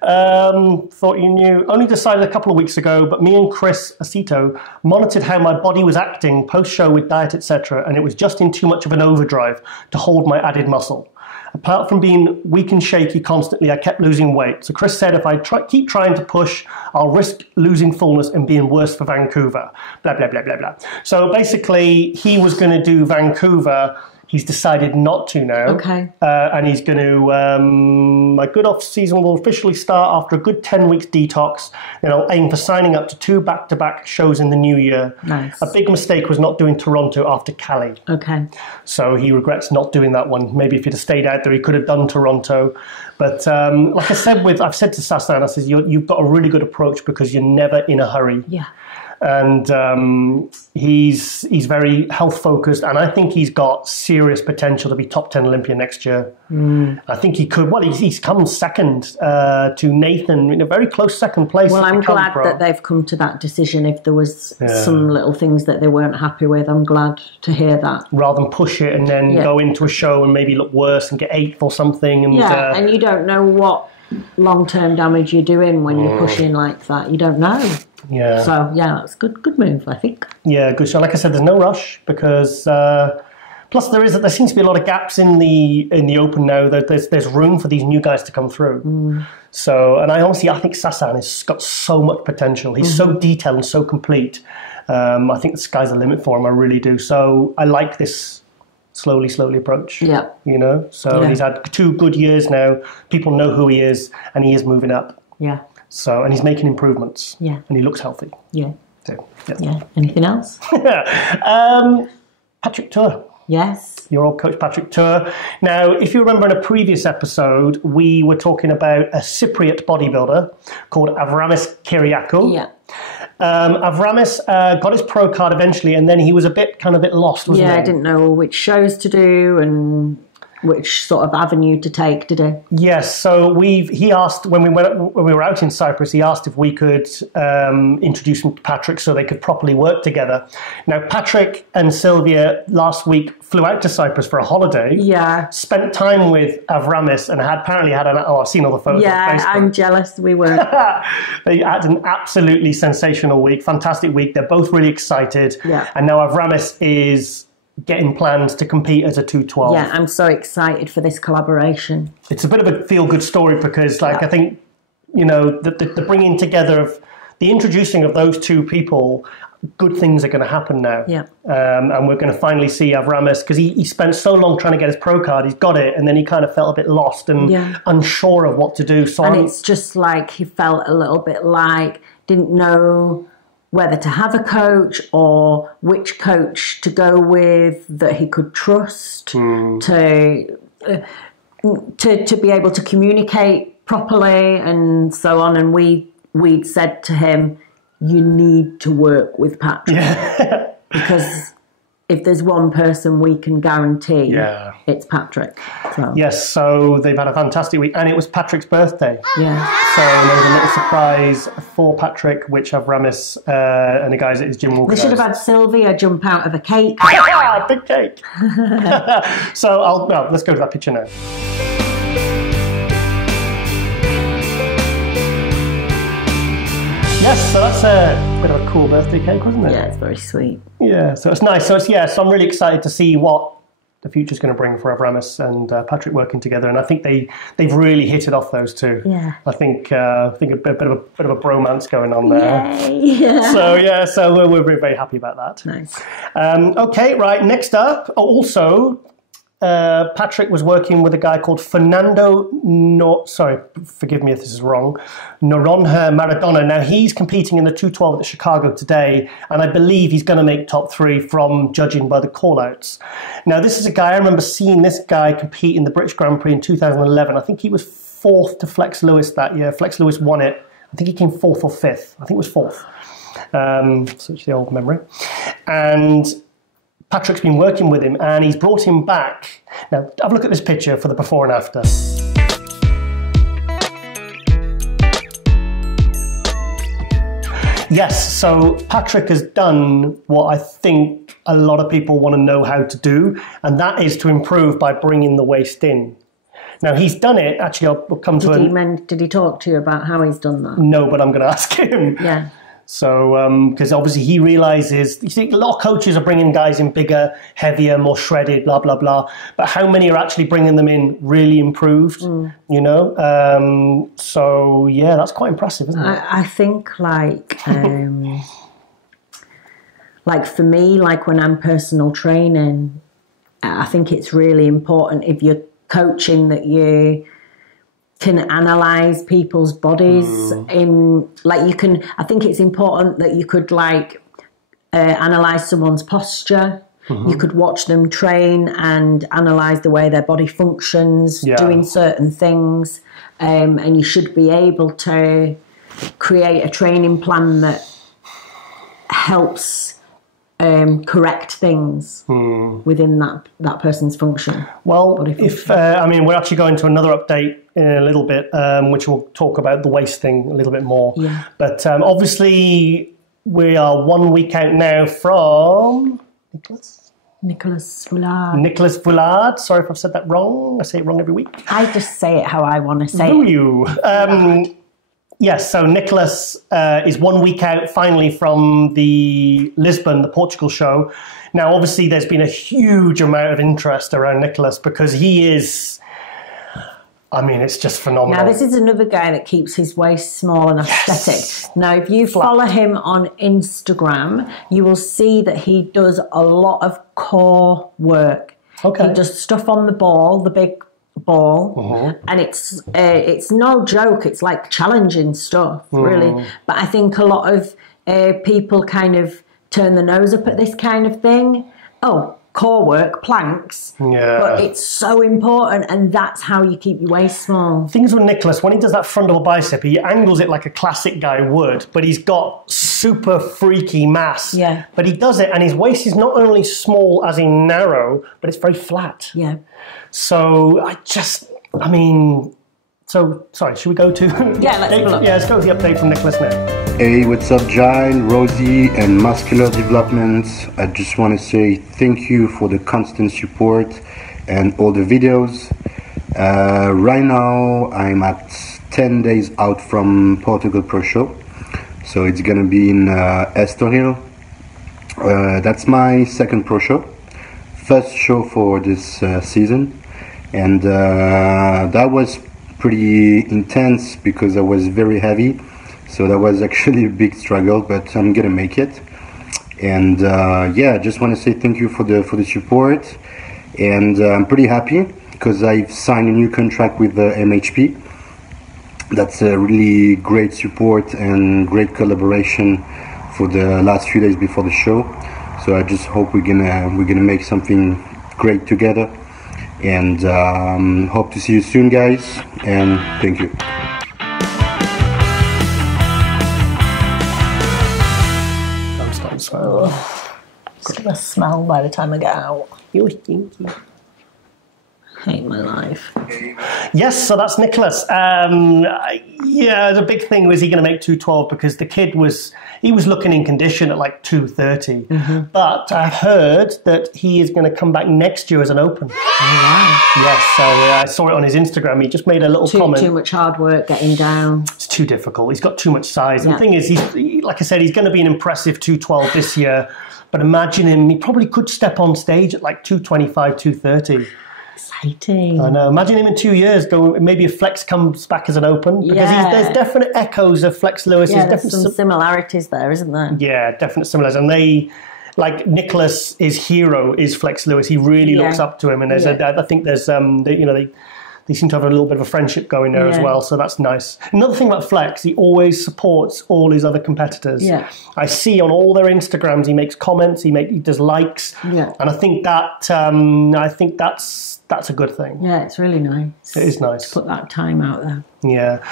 Thought you knew. Only decided a couple of weeks ago, but me and Chris Acito monitored how my body was acting post-show with diet, etc., and it was just in too much of an overdrive to hold my added muscle. Apart from being weak and shaky constantly, I kept losing weight. So Chris said if I keep trying to push, I'll risk losing fullness and being worse for Vancouver. Blah, blah, blah, blah, blah. So basically, he was going to do Vancouver. He's decided not to now. Okay. And he's going to, my good off season will officially start after a good 10 weeks detox. And I'll aim for signing up to 2 back-to-back shows in the new year. Nice. A big mistake was not doing Toronto after Cali. Okay. So he regrets not doing that one. Maybe if he'd have stayed out there, he could have done Toronto. But like I said, I've said to Sasan, I says, you've got a really good approach because you're never in a hurry. Yeah. And he's very health focused, and I think he's got serious potential to be top 10 Olympian next year. I think he could. Well, he's come second to Nathan in a very close second place. Well, I'm glad that they've come to that decision. If there was some little things that they weren't happy with, I'm glad to hear that. Rather than push it and then go into a show and maybe look worse and get 8th or something. And, and you don't know what long-term damage you're doing when you're pushing like that. You don't know. Yeah. So that's good move, I think. Yeah, good. So like I said, there's no rush because plus there seems to be a lot of gaps in the open now. There's room for these new guys to come through. So, and I think Sasan has got so much potential. He's so detailed and so complete. I think the sky's the limit for him. I really do. So I like this slowly approach. Yeah. You know. So he's had 2 good years now. People know who he is, and he is moving up. Yeah. So, and he's making improvements. Yeah. And he looks healthy. Yeah. So, yeah. Anything else? Patrick Tuor. Yes. Your old coach, Patrick Tuor. Now, if you remember in a previous episode, we were talking about a Cypriot bodybuilder called Avramis Kyriakou. Yeah. Avramis got his pro card eventually, and then he was a bit lost, wasn't he? Yeah, I didn't know which shows to do and which sort of avenue to take, did he? Yes. So he asked when we were out in Cyprus, he asked if we could introduce him to Patrick so they could properly work together. Now, Patrick and Sylvia last week flew out to Cyprus for a holiday. Yeah. Spent time with Avramis and apparently had I've seen all the photos on Facebook. Yeah, I'm jealous we were. They had an absolutely sensational week, fantastic week. They're both really excited. Yeah. And now Avramis is getting plans to compete as a 212. Yeah, I'm so excited for this collaboration. It's a bit of a feel-good story because, I think, the bringing together of the introducing of those 2 people, good things are going to happen now. Yeah. And we're going to finally see Avramis, because he spent so long trying to get his pro card, he's got it, and then he kind of felt a bit lost and unsure of what to do. So it's just like he felt a little bit like, didn't know whether to have a coach or which coach to go with that he could trust to be able to communicate properly and so on. And we'd said to him, you need to work with Patrick because if there's one person we can guarantee, it's Patrick. So. Yes, so they've had a fantastic week, and it was Patrick's birthday. Yeah. So there was a little surprise for Patrick, which Avramis and the guys at his gym organised. They should have had Sylvia jump out of a cake. Big cake. So let's go to that picture now. Yes, so that's a bit of a cool birthday cake, wasn't it? Yeah, it's very sweet. Yeah, so it's nice. So so I'm really excited to see what the future's going to bring for Avramis and Patrick working together, and I think they've really hit it off, those two. Yeah. I think a bit of a bromance going on there. Yay. Yeah. So we're very, very happy about that. Nice. Okay, right. Next up, also. Patrick was working with a guy called Fernando. Forgive me if this is wrong. Noronha Maradona. Now he's competing in the 212 at Chicago today, and I believe he's going to make top 3 from judging by the call-outs. Now this is a guy I remember seeing this guy compete in the British Grand Prix in 2011. I think he was 4th to Flex Lewis that year. Flex Lewis won it. I think he came 4th or 5th. I think it was 4th. Such the old memory. And Patrick's been working with him, and he's brought him back. Now, have a look at this picture for the before and after. Yes, so Patrick has done what I think a lot of people want to know how to do, and that is to improve by bringing the waist in. Now, he's done it. Actually, I'll come to it. Did he talk to you about how he's done that? No, but I'm going to ask him. Yeah. So, because obviously he realises, you see, a lot of coaches are bringing guys in bigger, heavier, more shredded, blah, blah, blah. But how many are actually bringing them in really improved, you know? So, yeah, that's quite impressive, isn't it? I think, like for me, like when I'm personal training, I think it's really important if you're coaching that you can analyze people's bodies I think it's important that you could analyze someone's posture. You could watch them train and analyze the way their body functions, doing certain things, and you should be able to create a training plan that helps correct things within that person's function. Well, we're actually going to another update in a little bit, which will talk about the waist thing a little bit more. Yeah. But obviously, we are 1 week out now from Nicholas Foulard. Nicholas Foulard. Sorry if I've said that wrong. I say it wrong every week. I just say it how I want to say Do it. you? Yes, so Nicholas is 1 week out finally from the Portugal show. Now, obviously, there's been a huge amount of interest around Nicholas because he is, it's just phenomenal. Now, this is another guy that keeps his waist small and aesthetic. Now, if you follow him on Instagram, you will see that he does a lot of core work. Okay. He does stuff on the ball, the big ball, and it's no joke. It's like challenging stuff, really. But I think a lot of people kind of turn the nose up at this kind of thing. Oh, core work, planks. Yeah. But it's so important, and that's how you keep your waist small. Things with Nicholas, when he does that front double bicep, he angles it like a classic guy would, but he's got super freaky mass. Yeah. But he does it, and his waist is not only small as in narrow, but it's very flat. Yeah. So sorry, should we go to let's go to the update from Nicholas now. Hey, what's up, Giles, Rosie, and Muscular Development? I just want to say thank you for the constant support and all the videos. Right now, I'm at 10 days out from Portugal Pro Show, so it's gonna be in Estoril. That's my second Pro Show, first show for this season, and that was pretty intense because I was very heavy, so that was actually a big struggle, but I'm gonna make it. And I just want to say thank you for the support, and I'm pretty happy because I've signed a new contract with MHP. That's a really great support and great collaboration for the last few days before the show. So I just hope we're gonna make something great together, and hope to see you soon, guys, and thank you. gonna smell by the time I get out. You're stinky. Hate my life. Yes, so that's Nicholas. Yeah, the big thing was he going to make 212 because the kid was looking in condition at like 230. But I've heard that he is going to come back next year as an open. Oh, wow. Yes, so I saw it on his Instagram. He just made a little comment. Too much hard work getting down. It's too difficult. He's got too much size. And the thing is, like I said, he's going to be an impressive 212 this year. But imagine him, he probably could step on stage at like 225, 230. Exciting. I know. Imagine him in 2 years. Maybe if Flex comes back as an open, because there's definite echoes of Flex Lewis. Yeah, there's some similarities there, isn't there? Yeah, definite similarities. And they, like Nicholas, his hero is Flex Lewis. He really looks up to him, and there's I think there's they seem to have a little bit of a friendship going there as well, so that's nice. Another thing about Flex, he always supports all his other competitors. Yeah. I see on all their Instagrams, he makes comments, he does likes, and I think that's a good thing. Yeah, it's really nice. It is nice. To put that time out there. Yeah.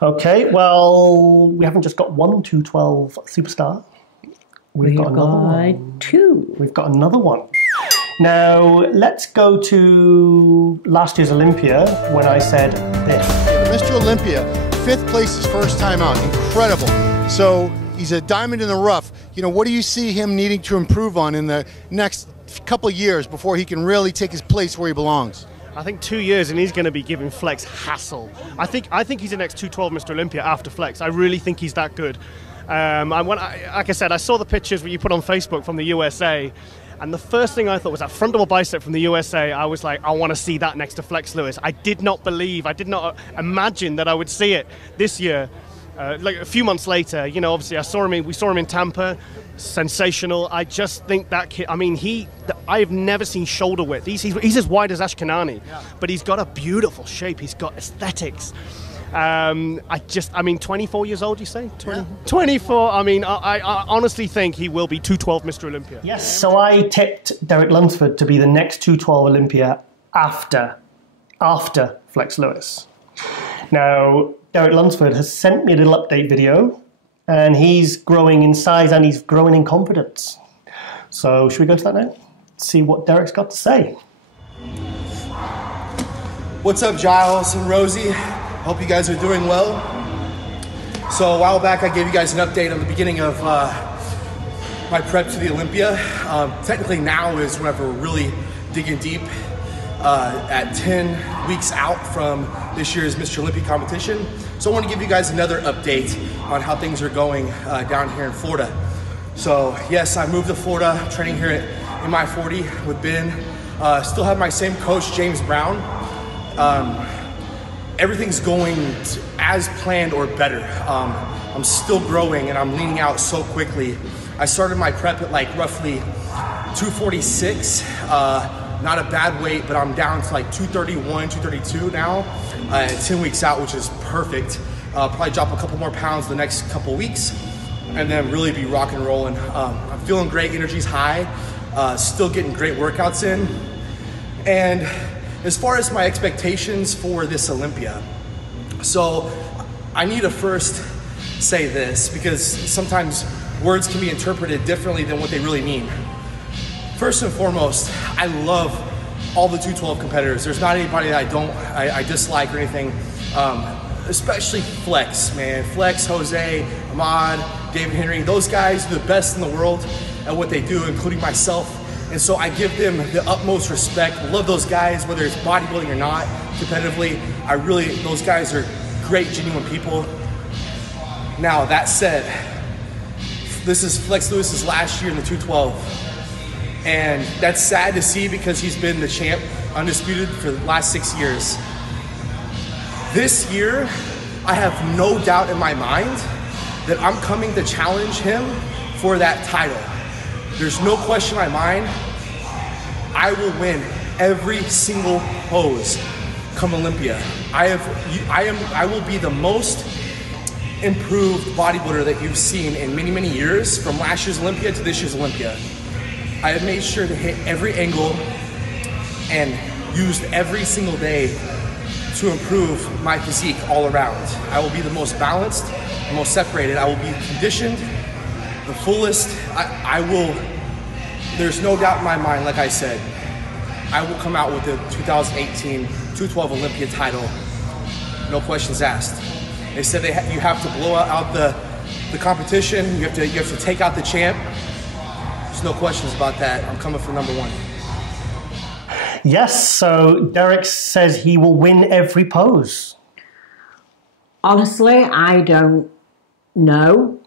Okay, well, we haven't just got one 212 superstar. We've got another one. Two. We've got another one. Now, let's go to last year's Olympia when I said this. Mr. Olympia, 5th place his first time out. Incredible. So he's a diamond in the rough. You know, what do you see him needing to improve on in the next couple of years before he can really take his place where he belongs? I think 2 years and he's going to be giving Flex hassle. I think he's the next 212 Mr. Olympia after Flex. I really think he's that good. Like I said, I saw the pictures that you put on Facebook from the USA, and the first thing I thought was that front double bicep from the USA. I was like, I want to see that next to Flex Lewis. I did not imagine that I would see it this year. Like a few months later, you know, obviously we saw him in Tampa, sensational. I just think that kid, I mean, I've never seen shoulder width. He's as wide as Ashkenani, but he's got a beautiful shape. He's got aesthetics. 24 years old, you say? 24. I mean, I honestly think he will be 212 Mr. Olympia. Yes, so I tipped Derek Lunsford to be the next 212 Olympia after Flex Lewis. Now, Derek Lunsford has sent me a little update video, and he's growing in size and he's growing in confidence. So should we go to that now? See what Derek's got to say. What's up, Giles and Rosie? Hope you guys are doing well. So a while back, I gave you guys an update on the beginning of my prep to the Olympia. Technically now is whenever we're really digging deep at 10 weeks out from this year's Mr. Olympia competition. So I want to give you guys another update on how things are going down here in Florida. So yes, I moved to Florida, training here in my 40 with Ben. Still have my same coach, James Brown. Everything's going as planned or better. I'm still growing and I'm leaning out so quickly. I started my prep at like roughly 246, not a bad weight, but I'm down to like 231, 232 now, at 10 weeks out, which is perfect. Probably drop a couple more pounds the next couple weeks and then really be rock and rolling. I'm feeling great, energy's high, still getting great workouts in. And as far as my expectations for this Olympia, so I need to first say this because sometimes words can be interpreted differently than what they really mean. First and foremost, I love all the 212 competitors. There's not anybody that I dislike or anything, especially Flex, man. Flex, Jose, Ahmad, David Henry, those guys are the best in the world at what they do, including myself. And so I give them the utmost respect. Love those guys, whether it's bodybuilding or not, competitively. Those guys are great, genuine people. Now, that said, this is Flex Lewis's last year in the 212. And that's sad to see because he's been the champ, undisputed, for the last 6 years. This year, I have no doubt in my mind that I'm coming to challenge him for that title. There's no question in my mind, I will win every single pose come Olympia. I will be the most improved bodybuilder that you've seen in many, many years, from last year's Olympia to this year's Olympia. I have made sure to hit every angle and used every single day to improve my physique all around. I will be the most balanced, the most separated. I will be conditioned the fullest. I will there's no doubt in my mind, like I said, I will come out with the 2018 212 Olympia title, no questions asked. They said you have to blow out the competition, you have to take out the champ. There's no questions about that. I'm coming for #1. Yes, so Derek says he will win every pose. Honestly, I don't know.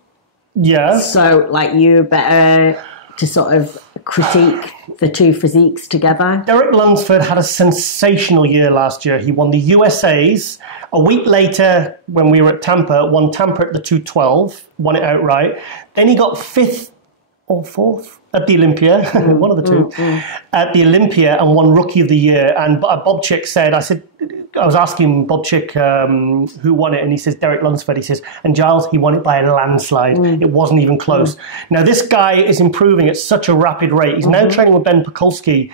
Yeah. So, like, you better to sort of critique the two physiques together. Derek Lunsford had a sensational year last year. He won the USA's. A week later, when we were at Tampa, won Tampa at the 212, won it outright. Then he got 5th or 4th at the Olympia, one of the two, at the Olympia, and won Rookie of the Year. And Bob Chick said, I was asking Bob Chick who won it, and he says, Derek Lunsford. He says, and Giles, he won it by a landslide. It wasn't even close. Now, this guy is improving at such a rapid rate. He's now training with Ben Pakulski,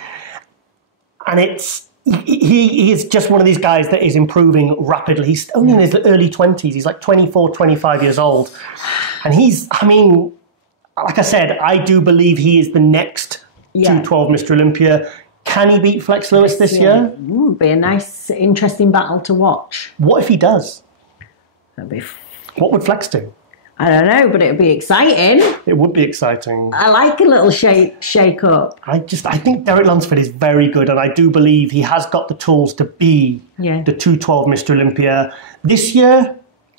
and he is just one of these guys that is improving rapidly. He's only in his early 20s. He's like 24, 25 years old. And like I said, I do believe he is the next 212 Mr. Olympia. Can he beat Flex Lewis this year? Would be a nice, interesting battle to watch. What if he does? What would Flex do? I don't know, but it would be exciting. It would be exciting. I like a little shake up. I think Derek Lunsford is very good, and I do believe he has got the tools to be the 212 Mr. Olympia. This year,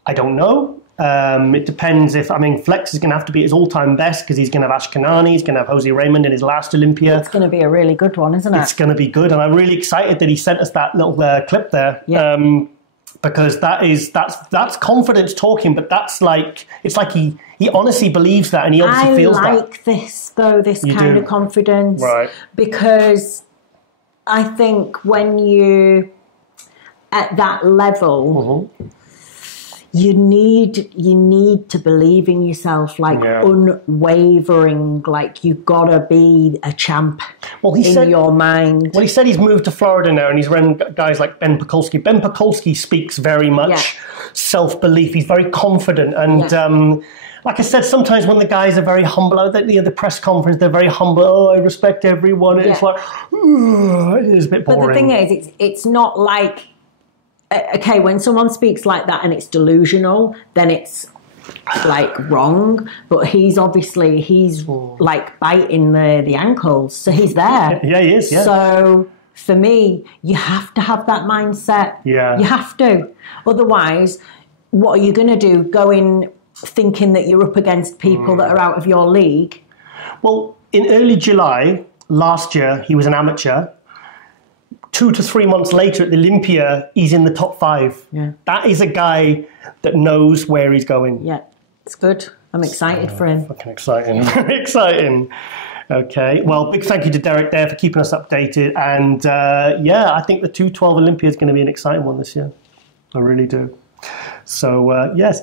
I don't know. It depends Flex is going to have to be his all-time best because he's going to have Ashkenani, he's going to have Jose Raymond in his last Olympia. It's going to be a really good one, isn't it? It's going to be good, and I'm really excited that he sent us that little clip there. Because that's confidence talking, but it's like he honestly believes that, and he obviously feels that. I like this kind of confidence, right? Because I think when you at that level, you need to believe in yourself, like unwavering, like you've got to be a champ in your mind. Well, he said he's moved to Florida now and he's run guys like Ben Pakulski. Ben Pakulski speaks very much self-belief. He's very confident. And like I said, sometimes when the guys are very humble, the press conference, they're very humble. Oh, I respect everyone. It's like, it is a bit boring. But the thing is, it's not like, okay, when someone speaks like that and it's delusional, then it's like wrong. But he's like biting the ankles, so he's there. Yeah, he is. Yeah. So for me, you have to have that mindset. Yeah, you have to. Otherwise, what are you going to do? Go in thinking that you're up against people that are out of your league. Well, in early July last year, he was an amateur. 2 to 3 months later at the Olympia, he's in the top 5. Yeah. That is a guy that knows where he's going. Yeah, it's good. I'm excited for him. Fucking exciting. Very exciting. Okay. Well, big thank you to Derek there for keeping us updated. And I think the 212 Olympia is going to be an exciting one this year. I really do. So, yes.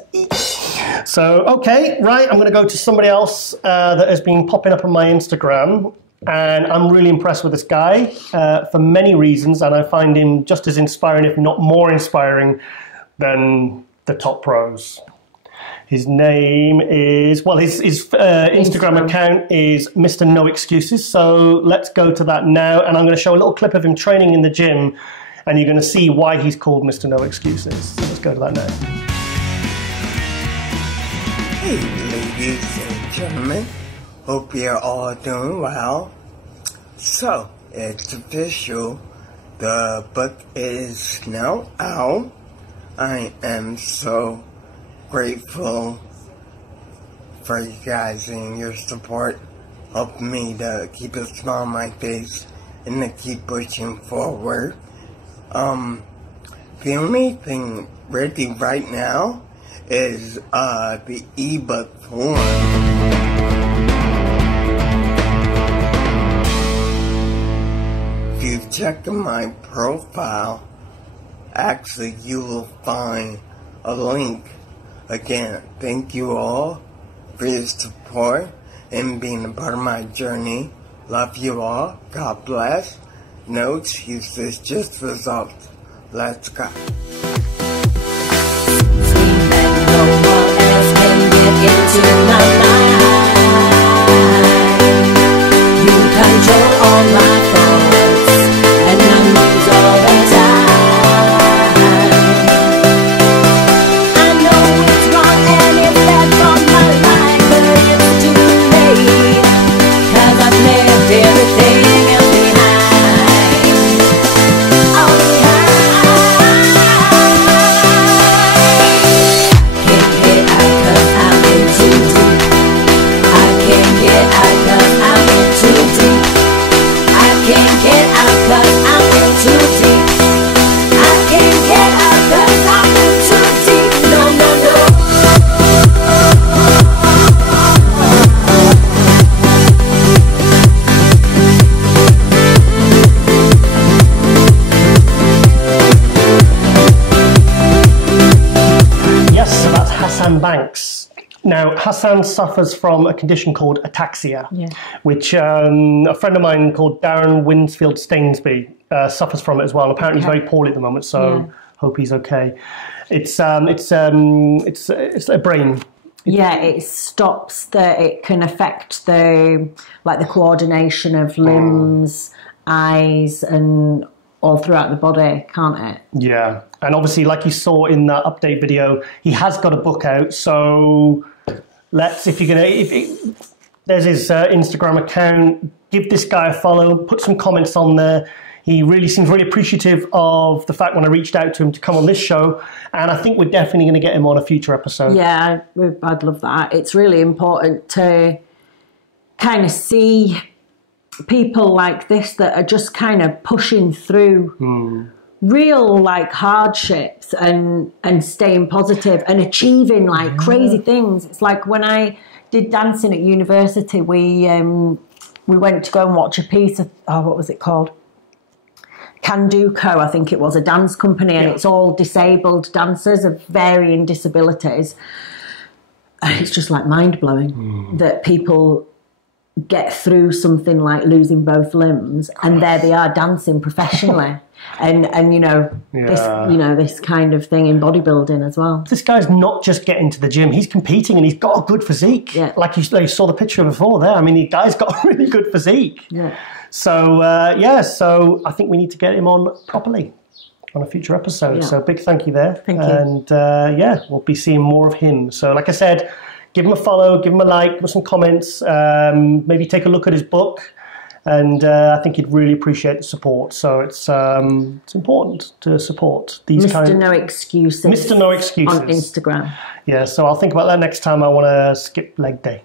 So, okay, right. I'm going to go to somebody else that has been popping up on my Instagram. And I'm really impressed with this guy for many reasons, and I find him just as inspiring, if not more inspiring, than the top pros. His name is, his Instagram account is Mr. No Excuses, so let's go to that now, and I'm going to show a little clip of him training in the gym, and you're going to see why he's called Mr. No Excuses. So let's go to that now. Hey, ladies and gentlemen. Hope you're all doing well. So, it's official. The book is now out. I am so grateful for you guys and your support. Helping me to keep a smile on my face and to keep pushing forward. The only thing ready right now is the ebook form. If you check my profile, actually you will find a link. Again, thank you all for your support and being a part of my journey. Love you all. God bless. No excuses, just results. Let's go. Into my mind. You Now, Hassan suffers from a condition called ataxia, which a friend of mine called Darren Winsfield Stainsby suffers from it as well. Apparently, he's very poorly at the moment, so hope he's okay. It's a brain. Yeah, it stops it can affect the coordination of limbs, eyes, and all throughout the body, can't it? Yeah, and obviously, like you saw in that update video, he has got a book out. So there's his Instagram account. Give this guy a follow. Put some comments on there. He really seems really appreciative of the fact when I reached out to him to come on this show, and I think we're definitely going to get him on a future episode. Yeah, I'd love that. It's really important to kind of see people like this that are just kind of pushing through real hardships and staying positive and achieving crazy things. It's like when I did dancing at university, we went to go and watch a piece of what was it called? Can Do Co, I think it was, a dance company, and it's all disabled dancers of varying disabilities. And it's just mind-blowing that people get through something like losing both limbs, and there they are dancing professionally. and this kind of thing in bodybuilding as well. This guy's not just getting to the gym, he's competing, and he's got a good physique. Like you saw the picture before there. I mean, the guy's got a really good physique. So so I think we need to get him on properly on a future episode. So big thank you there. Thank you. And we'll be seeing more of him. So like I said, give him a follow, give him a like, give him some comments, maybe take a look at his book, and I think he'd really appreciate the support. So it's important to support these Mr. No Excuses. Mr. No Excuses on Instagram. Yeah, so I'll think about that next time I want to skip leg day.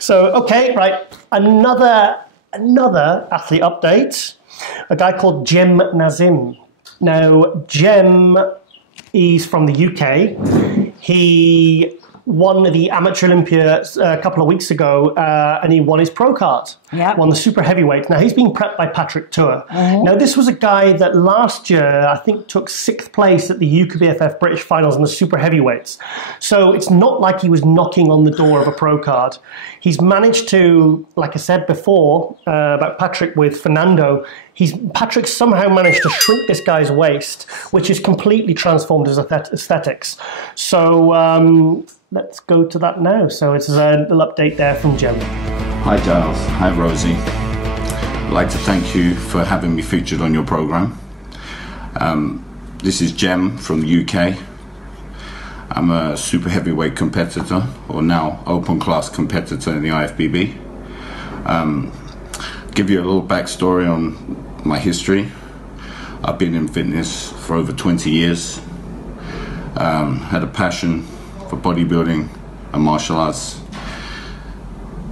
So okay, right, another athlete update. A guy called Jem Nazim. Now, Jem is from the UK. He won the Amateur Olympia a couple of weeks ago, and he won his pro card. Won the super heavyweight. Now, he's being prepped by Patrick Tuor. Now, this was a guy that last year, I think, took 6th place at the UKBFF British Finals in the super heavyweights. So it's not like he was knocking on the door of a pro card. He's managed to, like I said before, about Patrick with Fernando, Patrick somehow managed to shrink this guy's waist, which has completely transformed his aesthetics. So let's go to that now. So it's a little update there from Jem. Hi Giles, hi Rosie. I'd like to thank you for having me featured on your program. This is Jem from the UK. I'm a super heavyweight competitor, or now open class competitor in the IFBB. Give you a little backstory on my history. I've been in fitness for over 20 years. Had a passion for bodybuilding and martial arts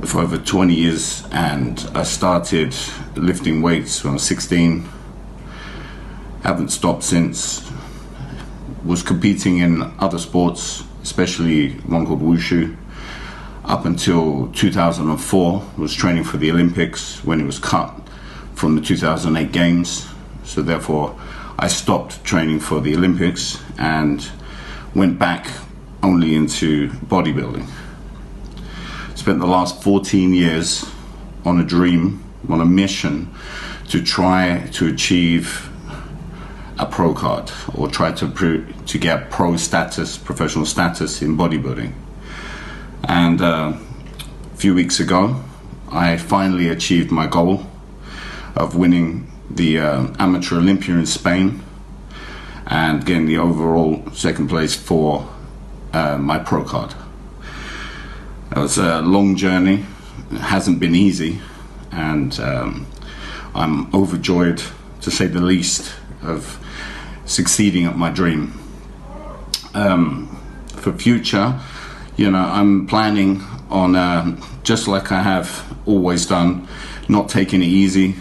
for over 20 years, and I started lifting weights when I was 16. Haven't stopped since. Was competing in other sports, especially one called Wushu, up until 2004. Was training for the Olympics when it was cut from the 2008 Games. So therefore, I stopped training for the Olympics and went back only into bodybuilding. Spent the last 14 years on a dream, on a mission to try to achieve a pro card, or try to get pro status, professional status in bodybuilding. And a few weeks ago, I finally achieved my goal of winning the Amateur Olympia in Spain and getting the overall 2nd place for my pro card. It was a long journey. It hasn't been easy, and I'm overjoyed, to say the least, of succeeding at my dream. For future, I'm planning on, just like I have always done, not taking it easy.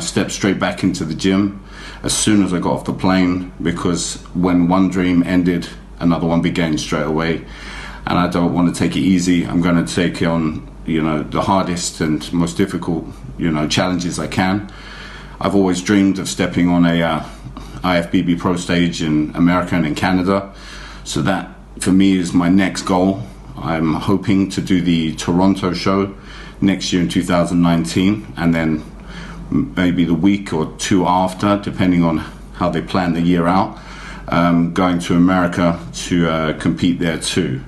Step straight back into the gym as soon as I got off the plane, because when one dream ended, another one began straight away. And I don't want to take it easy. I'm going to take on, the hardest and most difficult, challenges I can. I've always dreamed of stepping on a IFBB pro stage in America and in Canada. So that, for me is my next goal. I'm hoping to do the Toronto show next year in 2019, and then maybe the week or two after, depending on how they plan the year out, going to America to compete there too.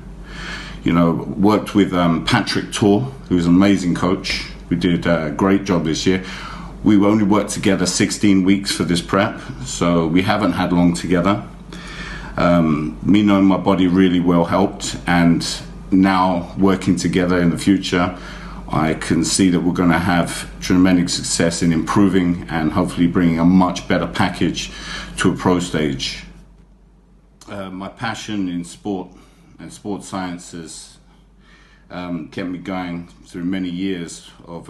You know, worked with Patrick Tuor, who's an amazing coach. We did a great job this year. We only worked together 16 weeks for this prep, so we haven't had long together. Me knowing my body really well helped, and now working together in the future, I can see that we're going to have tremendous success in improving and hopefully bringing a much better package to a pro stage. My passion in sport and sports sciences kept me going through many years of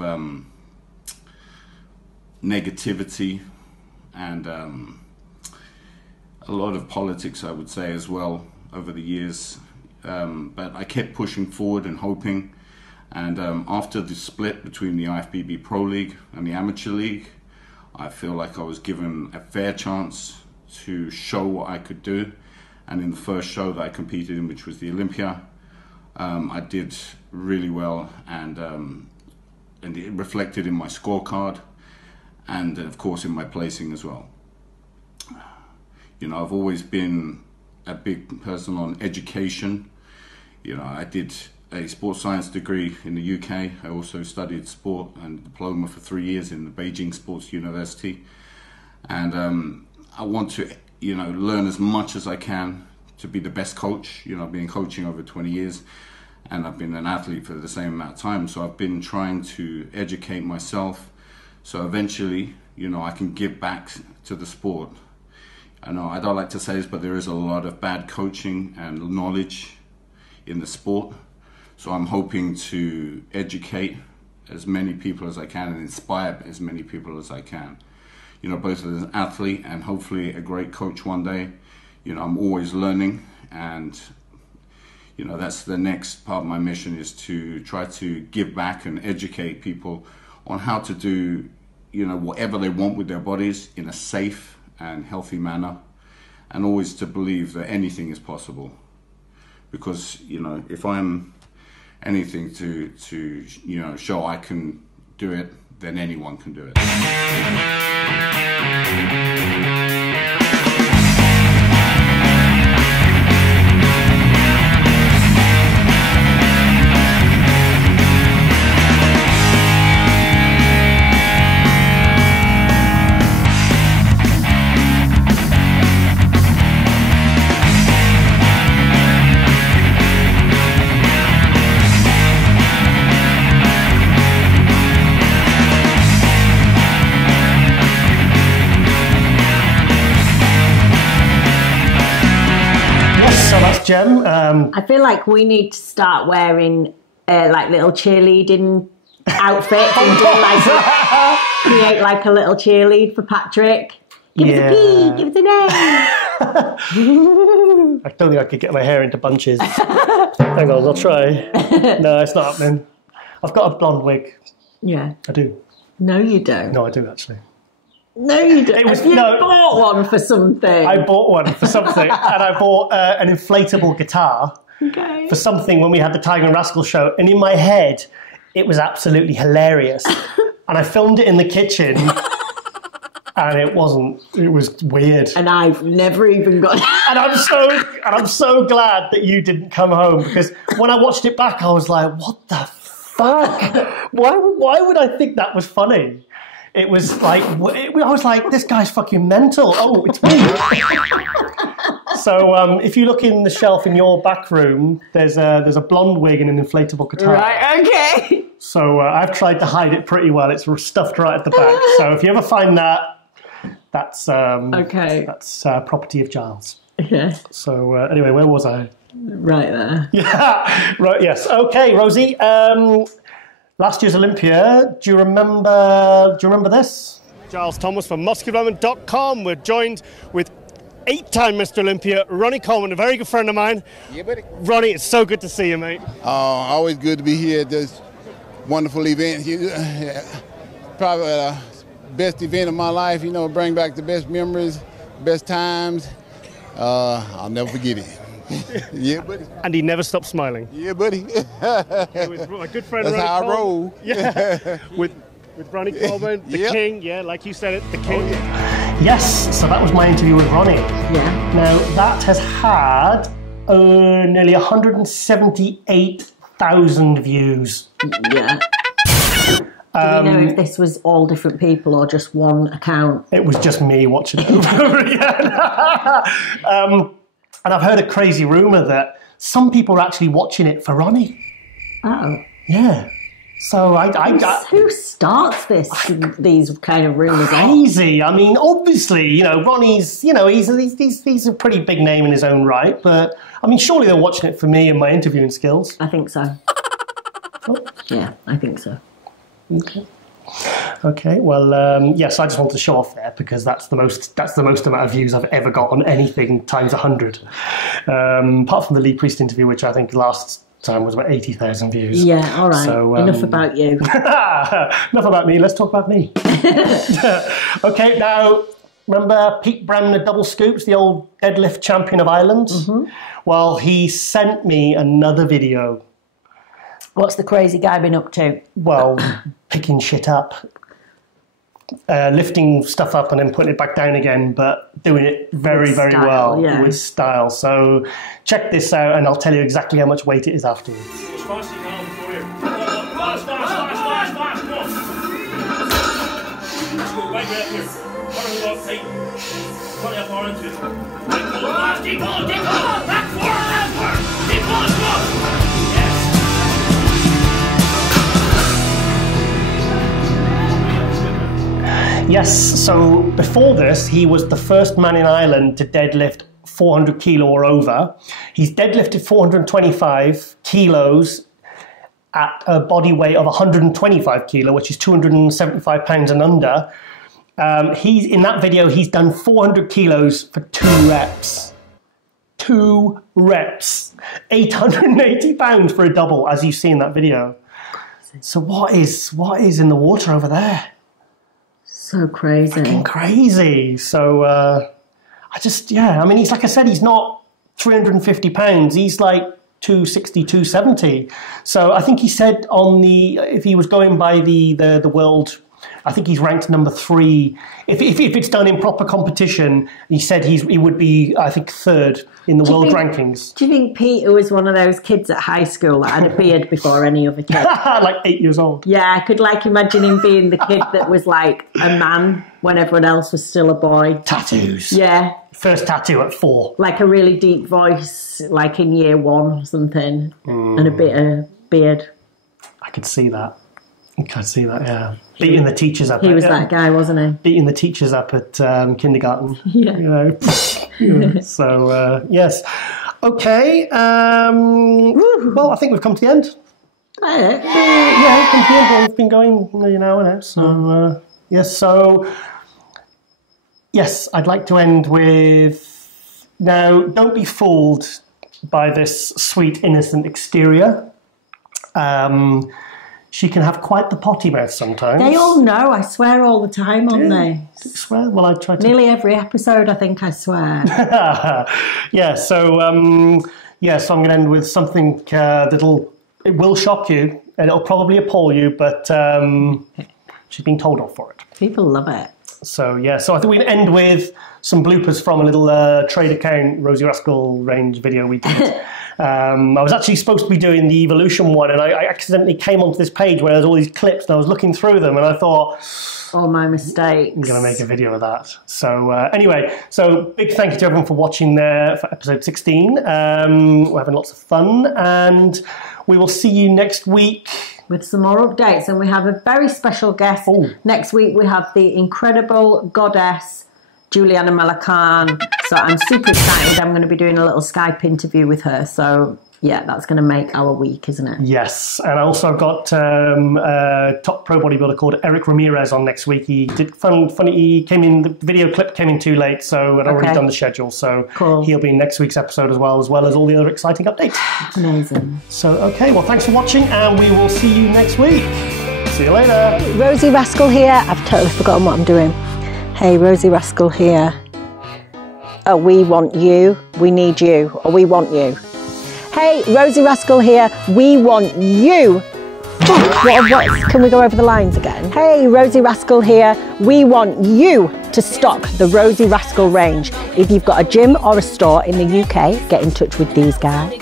negativity and a lot of politics, I would say, as well, over the years. But I kept pushing forward and hoping. And after the split between the IFBB Pro League and the Amateur League, I feel like I was given a fair chance to show what I could do. And in the first show that I competed in, which was the Olympia, I did really well, and it reflected in my scorecard, and of course in my placing as well. You know, I've always been a big person on education. You know, I did a sports science degree in the UK. I also studied sport and diploma for 3 years in the Beijing Sports University. And I want to, you know, learn as much as I can to be the best coach. You know, I've been coaching over 20 years and I've been an athlete for the same amount of time. So I've been trying to educate myself so eventually, you know, I can give back to the sport. I know I don't like to say this, but there is a lot of bad coaching and knowledge in the sport. So I'm hoping to educate as many people as I can and inspire as many people as I can. You know, both as an athlete and hopefully a great coach one day. You know, I'm always learning, and, you know, that's the next part of my mission, is to try to give back and educate people on how to do, you know, whatever they want with their bodies in a safe and healthy manner, and always to believe that anything is possible. Because, you know, if I'm anything to you know, show I can do it, then anyone can do it. Gem. I feel like we need to start wearing like little cheerleading outfits and do like create like a little cheerlead for Patrick. Give us a P, give us an A. I don't think I could get my hair into bunches. Hang on, I'll try. No, it's not happening. I've got a blonde wig. Yeah. I do. No, you don't. No, I do actually. No, you don't. You bought one for something. I bought one for something, and I bought an inflatable guitar for something when we had the Tiger and Rascal show. And in my head, it was absolutely hilarious. And I filmed it in the kitchen, and it wasn't. It was weird. And I've never even got. And I'm so glad that you didn't come home, because when I watched it back, I was like, "What the fuck? Why would I think that was funny?" It was like, I was like, this guy's fucking mental. Oh, it's me. So if you look in the shelf in your back room, there's a blonde wig and an inflatable guitar. Right, okay. So I've tried to hide it pretty well. It's stuffed right at the back. So if you ever find that, that's property of Giles. Okay. So anyway, where was I? Right there. Yeah. Right. Yes. Okay, Rosie. Last year's Olympia, do you remember this? Giles Thomas from musculardevelopment.com. We're joined with 8-time Mr. Olympia, Ronnie Coleman, a very good friend of mine. Yeah, buddy. Ronnie, it's so good to see you, mate. Always good to be here at this wonderful event. Probably the best event of my life, you know, bring back the best memories, best times. I'll never forget it. Yeah, buddy. And he never stopped smiling. Yeah, buddy. With my good friend That's Ronnie how I Coleman. roll. Yeah. with Ronnie Coleman, the king. Yeah, like you said it, the king. Yes, so that was my interview with Ronnie. Yeah. Now, that has had nearly 178,000 views. Yeah. Do we know if this was all different people or just one account? It was just me watching it over and over again. And I've heard a crazy rumour that some people are actually watching it for Ronnie. Oh. Yeah. So who starts these kind of rumours? Crazy. I mean, obviously, you know, Ronnie's, you know, he's a pretty big name in his own right. But I mean, surely they're watching it for me and my interviewing skills. I think so. Yeah, I think so. Okay. Well, yes, I just want to show off there because that's the most amount of views I've ever got on anything times 100. Apart from the Lee Priest interview, which I think last time was about 80,000 views. Yeah. All right. So, enough about you. Enough about me. Let's talk about me. Okay. Now, remember Pete Bremner double scoops, the old deadlift champion of Ireland? Mm-hmm. Well, he sent me another video. What's the crazy guy been up to? Well, picking shit up, lifting stuff up and then putting it back down again, but doing it very, very well with style. So check this out and I'll tell you exactly how much weight it is afterwards. Yes, so before this, he was the first man in Ireland to deadlift 400 kilo or over. He's deadlifted 425 kilos at a body weight of 125 kilo, which is 275 pounds and under. In that video, he's done 400 kilos for 2 reps. 2 reps. 880 pounds for a double, as you see in that video. So what is in the water over there? So crazy. Fucking crazy. So, I mean, he's, like I said, he's not 350 pounds. He's like 260, 270. So I think he said if he was going by the world, I think he's ranked number 3. If it's done in proper competition, he said he would be, I think, 3rd in the world rankings. Do you think Peter was one of those kids at high school that had a beard before any other kid? Like 8 years old. Yeah, I could imagine him being the kid that was like a man when everyone else was still a boy. Tattoos. Yeah. First tattoo at 4. Like a really deep voice, like in year 1 or something, and a bit of beard. I could see that. Yeah. Beating the teachers up. He was that guy, wasn't he? Beating the teachers up at kindergarten. Yeah. You know. So, yes. Okay. Well, I think we've come to the end. Yeah, we've come to the end. We've been going an hour now. So, yes. So, yes, I'd like to end with... Now, don't be fooled by this sweet, innocent exterior. She can have quite the potty mouth sometimes. They all know. I swear all the time on there. Swear? Well, I try to... Nearly every episode, I think I swear. Yeah, so I'm going to end with something it will shock you, and it'll probably appall you, but she's been told off for it. People love it. So, yeah, so I think we can end with some bloopers from a little trade account Rosie Rascal range video we did. I was actually supposed to be doing the Evolution one, and I accidentally came onto this page where there's all these clips, and I was looking through them, and I thought... Oh, my mistakes. I'm going to make a video of that. So, anyway, big thank you to everyone for watching there for episode 16. We're having lots of fun, and we will see you next week. With some more updates, and we have a very special guest. Ooh. Next week, we have the incredible goddess, Juliana Malacan. So I'm super excited. I'm going to be doing a little Skype interview with her. So yeah, that's going to make our week, isn't it? Yes. And also I've got a top pro bodybuilder called Eric Ramirez on next week. He did funny. He came in, the video clip came in too late, so I'd already done the schedule. So he'll be in next week's episode as well as all the other exciting updates. Amazing. So, okay. Well, thanks for watching, and we will see you next week. See you later. Rosie Rascal here. I've totally forgotten what I'm doing. Hey, Rosie Rascal here. oh, we want you, we need you, or we want you. Hey, Rosie Rascal here, we want you. Can we go over the lines again? Hey, Rosie Rascal here, we want you to stock the Rosie Rascal range. If you've got a gym or a store in the UK, get in touch with these guys.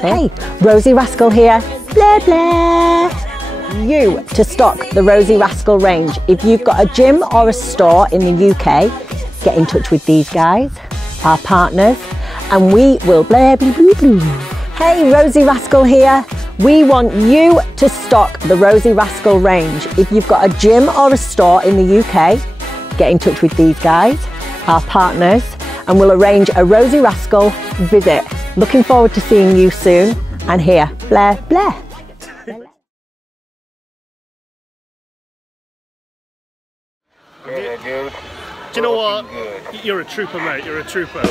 Hey, Rosie Rascal here, blah blah. You to stock the Rosie Rascal range. If you've got a gym or a store in the UK, get in touch with these guys, our partners, and we will blah blah blah blah. Hey, Rosie Rascal here. We want you to stock the Rosie Rascal range. If you've got a gym or a store in the UK, get in touch with these guys, our partners, and we'll arrange a Rosie Rascal visit. Looking forward to seeing you soon. And here, blah blah. Yeah, dude. Do you know what? You're a trooper, mate. You're a trooper.